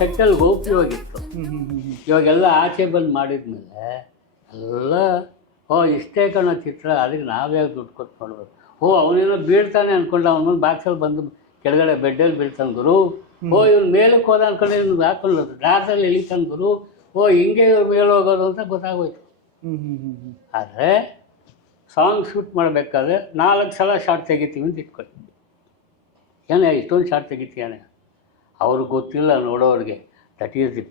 ಸೆಟ್ಟಲ್ಲಿ ಉಪಯೋಗಿತ್ತು. ಇವಾಗೆಲ್ಲ ಆಚೆ ಬಂದು ಮಾಡಿದ್ಮೇಲೆ ಎಲ್ಲ ಇಷ್ಟೇ ಕಣ ಚಿತ್ರ, ಅದಕ್ಕೆ ನಾವೇ ದುಡ್ಡು ಕೊಟ್ಟು ನೋಡ್ಬೇಕು. ಅವನೇನೋ ಬೀಳ್ತಾನೆ ಅಂದ್ಕೊಂಡು ಅವನ ಮುಂದೆ ಬಾಕ್ಸಲ್ಲಿ ಬಂದು ಕೆಳಗಡೆ ಬೆಡ್ಡಲ್ಲಿ ಬೀಳ್ತಾನೆ ಗುರು. ಇವ್ನು ಮೇಲಕ್ಕೆ ಹೋದ ಅಂದ್ಕೊಂಡು ಇವ್ನು ಹಾಕೊಂಡು ದಾರದಲ್ಲಿ ಎಳಿತಾನೆ ಗುರು. ಹಿಂಗೆ ಇವ್ರು ಮೇಲೆ ಹೋಗೋದು ಅಂತ ಗೊತ್ತಾಗೋಯ್ತು. ಆದರೆ ಸಾಂಗ್ ಶೂಟ್ ಮಾಡಬೇಕಾದ್ರೆ 4 ಸಲ ಶಾರ್ಟ್ ತೆಗಿತೀವಿ ಅಂತ ಇಟ್ಕೊಳ್ಳಿ. ಏನೇ ಇಷ್ಟೊಂದು ಶಾರ್ಟ್ ತೆಗಿತೀಯಾನೆ, ಅವ್ರಿಗೆ ಗೊತ್ತಿಲ್ಲ ನೋಡೋರಿಗೆ. ದಟ್ ಈಸ್ ದಿ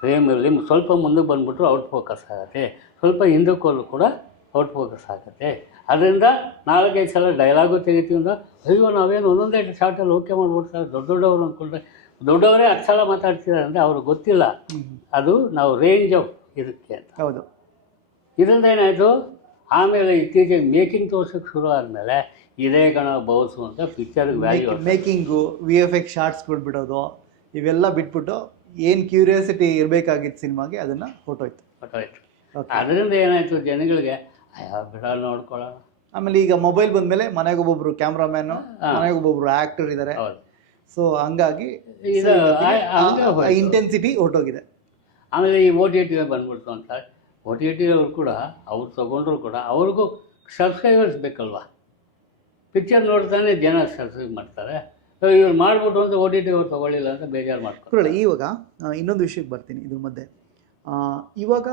ಫ್ರೇಮಲ್ಲಿ ಸ್ವಲ್ಪ ಮುಂದಕ್ಕೆ ಬಂದುಬಿಟ್ರು ಔಟ್ ಫೋಕಸ್ ಆಗುತ್ತೆ, ಸ್ವಲ್ಪ ಹಿಂದಕ್ಕೆ ಹೋದ್ರು ಕೂಡ ಔಟ್ ಫೋಕಸ್ ಆಗುತ್ತೆ. ಅದರಿಂದ 4-5 ಸಲ ಡೈಲಾಗು ತೆಗಿತೀವಿ ಅಂದ್ರೆ ಅಯ್ಯೋ ನಾವೇನು ಒಂದೊಂದೇ ಶಾರ್ಟಲ್ಲಿ ಓಕೆ ಮಾಡ್ಬಿಡ್ತಾರೆ ದೊಡ್ಡವರು ಅಂದ್ಕೊಂಡ್ರೆ. ದೊಡ್ಡವರೇ 10 ಸಲ ಮಾತಾಡ್ತಿದ್ದಾರೆ ಅಂದರೆ ಅವ್ರಿಗೆ ಗೊತ್ತಿಲ್ಲ ಅದು ನಾವು ರೇಂಜ್ ಆಫ್ ಇದಕ್ಕೆ ಅಂತ. ಹೌದು. ಇದರಿಂದ ಏನಾಯಿತು, ಆಮೇಲೆ ಇತ್ತೀಚೆಗೆ ಮೇಕಿಂಗ್ ತೋರ್ಸೋಕ್ಕೆ ಶುರು ಆದಮೇಲೆ ಇದೇ ಗಣ ಬೌಸು ಅಂತ ಪಿಕ್ಚರ್ಗೆ ವ್ಯಾಲ್ಯೂ. ಮೇಕಿಂಗು, VFX ಶಾರ್ಟ್ಸ್ಗಳು ಬಿಡೋದು ಇವೆಲ್ಲ ಬಿಟ್ಬಿಟ್ಟು ಏನು ಕ್ಯೂರಿಯಾಸಿಟಿ ಇರಬೇಕಾಗಿತ್ತು ಸಿನಿಮಾಗೆ ಅದನ್ನು ಹೊಟ್ಟೋಯ್ತು. ಅದರಿಂದ ಏನಾಯಿತು ಜನಗಳಿಗೆ ಬಿಡ ನೋಡ್ಕೊಳ್ಳೋಣ. ಆಮೇಲೆ ಈಗ ಮೊಬೈಲ್ ಬಂದಮೇಲೆ ಮನೆಗೊಬ್ಬೊಬ್ರು ಕ್ಯಾಮ್ರಾಮ್ಯಾನು, ಮನೆಗೊಬ್ಬೊಬ್ರು ಆ್ಯಕ್ಟರ್ ಇದ್ದಾರೆ. ಸೊ ಹಂಗಾಗಿ ಇಂಟೆನ್ಸಿಟಿ ಹೊಟ್ಟೋಗಿದೆ. ಆಮೇಲೆ ಈ OTT ಬಂದ್ಬಿಡ್ತು ಅಂತ OTT ಅವ್ರು ಕೂಡ ಅವ್ರು ತೊಗೊಂಡ್ರು ಕೂಡ ಅವ್ರಿಗೂ ಸಬ್ಸ್ಕ್ರೈಬರ್ಸ್ ಬೇಕಲ್ವ. ಪಿಕ್ಚರ್ ನೋಡ್ತಾನೆ ಜನ ಸಬ್ಸ್ಕ್ರೈಬ್ ಮಾಡ್ತಾರೆ. ಇವ್ರು ಮಾಡಿಬಿಟ್ಟು ಅಂತ OTT ಅವ್ರು ತೊಗೊಳ್ಳಿಲ್ಲ ಅಂತ ಬೇಜಾರು ಮಾಡ್ತಾರೆ. ಇವಾಗ ಇನ್ನೊಂದು ವಿಷಯಕ್ಕೆ ಬರ್ತೀನಿ ಇದ್ರ ಮಧ್ಯೆ. ಇವಾಗ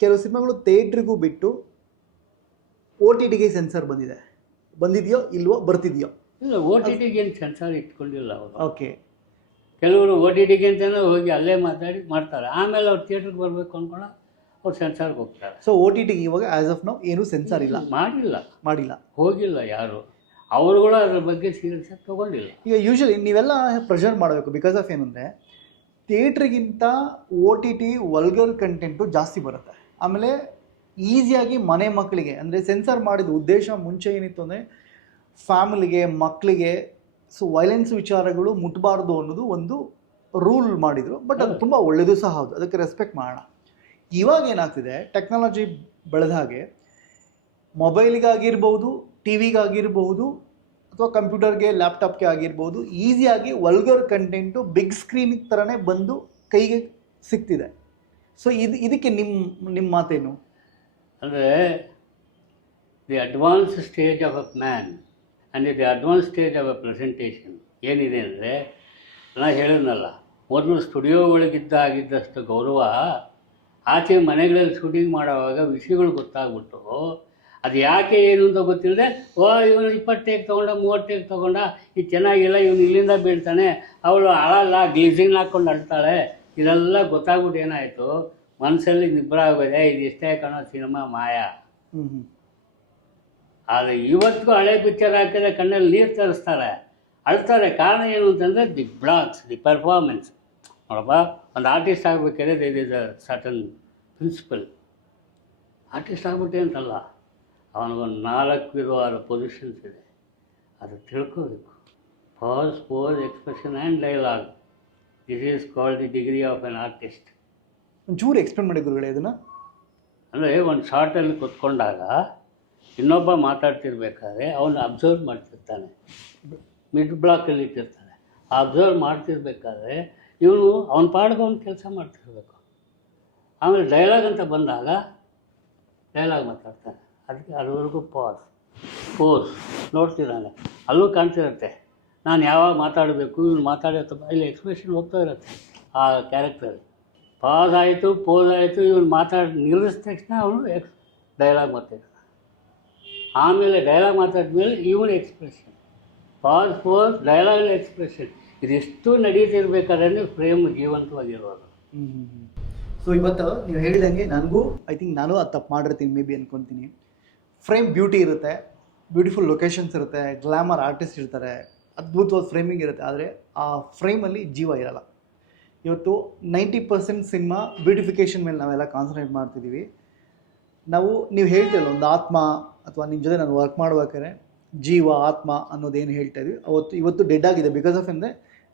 ಕೆಲವು ಸಿನಿಮಾಗಳು ಥಿಯೇಟ್ರಿಗೂ ಬಿಟ್ಟು OTTಗೆ ಸೆನ್ಸರ್ ಬಂದಿದೆಯೋ ಇಲ್ವೋ, ಬರ್ತಿದೆಯೋ? ಇಲ್ಲ, OTTಗೆ ಏನು ಸೆನ್ಸಾರ್ ಇಟ್ಕೊಂಡಿಲ್ಲ ಅವರು. ಓಕೆ. ಕೆಲವರು OTTಗೆ ಅಂತಲೇ ಹೋಗಿ ಅಲ್ಲೇ ಮಾಡ್ತಾರೆ. ಆಮೇಲೆ ಅವ್ರು ಥಿಯೇಟ್ರಿಗೆ ಬರಬೇಕು ಅಂದ್ಕೊಂಡು ಅವ್ರು ಸೆನ್ಸಾರ್ಗೆ ಹೋಗ್ತಾರೆ. ಸೊ OTTಗೆ ಇವಾಗ ಆ್ಯಸ್ ಆಫ್ ನೌ ಏನೂ ಸೆನ್ಸಾರ್ ಇಲ್ಲ, ಮಾಡಿಲ್ಲ, ಹೋಗಿಲ್ಲ ಯಾರು. ಅವರುಗಳು ಅದ್ರ ಬಗ್ಗೆ ಸೀರಿಯಸ್ ಆಗಿ ತೊಗೊಂಡಿಲ್ಲ. ಈಗ ಯೂಶಲಿ ನೀವೆಲ್ಲ ಪ್ರೆಷರ್ ಮಾಡಬೇಕು. ಬಿಕಾಸ್ ಆಫ್ ಏನಂದರೆ ಥಿಯೇಟ್ರಿಗಿಂತ OTT ವಲ್ಗರ್ ಕಂಟೆಂಟು ಜಾಸ್ತಿ ಬರುತ್ತೆ. ಆಮೇಲೆ ಈಸಿಯಾಗಿ ಮನೆ ಮಕ್ಕಳಿಗೆ, ಅಂದರೆ ಸೆನ್ಸರ್ ಮಾಡಿದ ಉದ್ದೇಶ ಮುಂಚೆ ಏನಿತ್ತು ಅಂದರೆ ಫ್ಯಾಮಿಲಿಗೆ, ಮಕ್ಕಳಿಗೆ ವೈಲೆನ್ಸ್ ವಿಚಾರಗಳು ಮುಟ್ಟಬಾರ್ದು ಅನ್ನೋದು ಒಂದು ರೂಲ್ ಮಾಡಿದರು. ಬಟ್ ಅದು ತುಂಬ ಒಳ್ಳೆಯದು ಸಹ ಹೌದು, ಅದಕ್ಕೆ ರೆಸ್ಪೆಕ್ಟ್ ಮಾಡೋಣ. ಇವಾಗ ಏನಾಗ್ತಿದೆ, ಟೆಕ್ನಾಲಜಿ ಬೆಳೆದ ಹಾಗೆ ಮೊಬೈಲಿಗಾಗಿರ್ಬೋದು, ಟಿವಿಗಾಗಿರ್ಬೋದು, ಅಥವಾ ಕಂಪ್ಯೂಟರ್ಗೆ, ಲ್ಯಾಪ್ಟಾಪ್ಗೆ ಆಗಿರ್ಬೋದು, ಈಸಿಯಾಗಿ ವಲ್ಗರ್ ಕಂಟೆಂಟು ಬಿಗ್ ಸ್ಕ್ರೀನ್ ಥರನೇ ಬಂದು ಕೈಗೆ ಸಿಗ್ತಿದೆ. ಸೊ ಇದಕ್ಕೆ ನಿಮ್ಮ ಮಾತೇನು? ಅಂದರೆ the advance stage of a man and the advance stage of a presentation ಏನಿದೆ ಅಂದರೆ, ನಾನು ಹೇಳಿದ್ನಲ್ಲ, ಮೊದಲು ಸ್ಟುಡಿಯೋಗಳಿಗಿದ್ದಾಗಿದ್ದಷ್ಟು ಗೌರವ ಆಚೆ ಮನೆಗಳಲ್ಲಿ ಶೂಟಿಂಗ್ ಮಾಡೋವಾಗ ವಿಷಯಗಳು ಗೊತ್ತಾಗ್ಬಿಟ್ಟು ಅದು ಯಾಕೆ ಏನು ಅಂತ ಗೊತ್ತಿಲ್ಲದೆ ಇವನು 20 ಟೇಕ್ ತೊಗೊಂಡ, 30 ಟೇಕ್ ತೊಗೊಂಡ, ಇದು ಚೆನ್ನಾಗಿಲ್ಲ, ಇವನು ಇಲ್ಲಿಂದ ಬೀಳ್ತಾನೆ, ಅವಳು ಅಳಲ್ಲ, ಗ್ಲಿಸಿನ್ ಹಾಕ್ಕೊಂಡು ಅಳ್ತಾಳೆ, ಇದೆಲ್ಲ ಗೊತ್ತಾಗ್ಬಿಟ್ಟು ಏನಾಯಿತು, ಮನಸ್ಸಲ್ಲಿ ನಿಬ್ಬರ ಆಗೋದೆ, ಇದು ಇಷ್ಟೇ ಕಾಣೋ ಸಿನಿಮಾ ಮಾಯ. ಆದರೆ ಇವತ್ತಿಗೂ ಹಳೆ ಪಿಕ್ಚರ್ ಹಾಕಿದ್ರೆ ಕಣ್ಣಲ್ಲಿ ನೀರು ತರಿಸ್ತಾರೆ, ಅಳ್ತಾರೆ. ಕಾರಣ ಏನು ಅಂತಂದರೆ ದಿ ಬ್ಲಾಕ್ಸ್, ದಿ ಪರ್ಫಾರ್ಮೆನ್ಸ್. ನೋಡಪ್ಪ, ಒಂದು ಆರ್ಟಿಸ್ಟ್ ಆಗಬೇಕಾದ್ರೆ there is a certain principle. Artist ಆಗ್ಬಿಟ್ಟೆ ಅಂತಲ್ಲ, ಅವನಿಗೊಂದು 4-6 ಪೊಸಿಷನ್ಸ್ ಇದೆ, ಅದು ತಿಳ್ಕೋಬೇಕು. Pause, pose, expression and dialogue, this is called the degree of an artist. ಒಂಚೂರು ಎಕ್ಸ್ಪ್ಲೇನ್ ಮಾಡಿ ಗುರುಗಳೇ ಇದನ್ನು. ಅಂದರೆ ಒಂದು ಶಾರ್ಟಲ್ಲಿ ಕೂತ್ಕೊಂಡಾಗ ಇನ್ನೊಬ್ಬ ಮಾತಾಡ್ತಿರ್ಬೇಕಾದ್ರೆ ಅವನು ಅಬ್ಸರ್ವ್ ಮಾಡ್ತಿರ್ತಾನೆ, ಮಿಡ್ ಬ್ಲಾಕಲ್ಲಿ ಇಟ್ಟಿರ್ತಾನೆ. ಆ ಅಬ್ಸರ್ವ್ ಮಾಡ್ತಿರ್ಬೇಕಾದ್ರೆ ಇವನು ಅವನ ಪಾಡ್ಗೆ ಅವ್ನು ಕೆಲಸ ಮಾಡ್ತಿರ್ಬೇಕು. ಆಮೇಲೆ ಡೈಲಾಗ್ ಅಂತ ಬಂದಾಗ ಡೈಲಾಗ್ ಮಾತಾಡ್ತಾನೆ, ಅದಕ್ಕೆ ಅದುವರೆಗೂ ಪೋಸ್ ನೋಡ್ತಿದ್ದಾನೆ, ಅಲ್ಲೂ ಕಾಣ್ತಿರುತ್ತೆ ನಾನು ಯಾವಾಗ ಮಾತಾಡಬೇಕು, ಇವನು ಮಾತಾಡೋ ಇಲ್ಲಿ ಎಕ್ಸ್ಪ್ರೆಷನ್ ಹೋಗ್ತಾ ಇರುತ್ತೆ ಆ ಕ್ಯಾರೆಕ್ಟರ್. ಪಾಸ್ ಆಯಿತು, ಪೋಸ್ ಆಯಿತು, ಇವನು ನಿಲ್ಲಿಸಿದ ತಕ್ಷಣ ಅವನು ಡೈಲಾಗ್ ಮಾತಾಡ್ತಾನೆ. ಆಮೇಲೆ ಡೈಲಾಗ್ ಮಾತಾಡಿದ್ಮೇಲೆ ಇವನು expression, pass, pose, dialogue, expression, ಇದಿಷ್ಟು ನಡೀತಿರ್ಬೇಕಾದ್ರೆ ಫ್ರೇಮ್ ಜೀವಂತವಾಗಿರೋದು. ಸೊ ಇವತ್ತು ನೀವು ಹೇಳಿದಂಗೆ ನನಗೂ ನಾನು ಅದು ತಪ್ಪು ಮಾಡಿರ್ತೀನಿ ಮೇ ಬಿ ಅಂದ್ಕೊತೀನಿ. ಫ್ರೇಮ್ ಬ್ಯೂಟಿ ಇರುತ್ತೆ, ಬ್ಯೂಟಿಫುಲ್ ಲೊಕೇಶನ್ಸ್ ಇರುತ್ತೆ, ಗ್ಲಾಮರ್ ಆರ್ಟಿಸ್ಟ್ ಇರ್ತಾರೆ, ಅದ್ಭುತವಾದ ಫ್ರೇಮಿಂಗ್ ಇರುತ್ತೆ. ಆದರೆ ಆ ಫ್ರೇಮಲ್ಲಿ ಜೀವ ಇರಲ್ಲ. ಇವತ್ತು 90% ಸಿನಿಮಾ ಬ್ಯೂಟಿಫಿಕೇಷನ್ ಮೇಲೆ ನಾವೆಲ್ಲ ಕಾನ್ಸಂಟ್ರೇಟ್ ಮಾಡ್ತಿದ್ದೀವಿ. ನೀವು ಹೇಳ್ತಿರಲ್ಲ, ಒಂದು ಆತ್ಮ ಅಥವಾ ನಿಮ್ಮ ಜೊತೆ ನಾನು ವರ್ಕ್ ಮಾಡ್ಬೇಕಾದ್ರೆ ಜೀವ, ಆತ್ಮ ಅನ್ನೋದೇನು ಹೇಳ್ತಾ ಇದ್ವಿ ಇವತ್ತು ಡೆಡ್ ಆಗಿದೆ. ಬಿಕಾಸ್ ಆಫ್ ಅಂದರೆ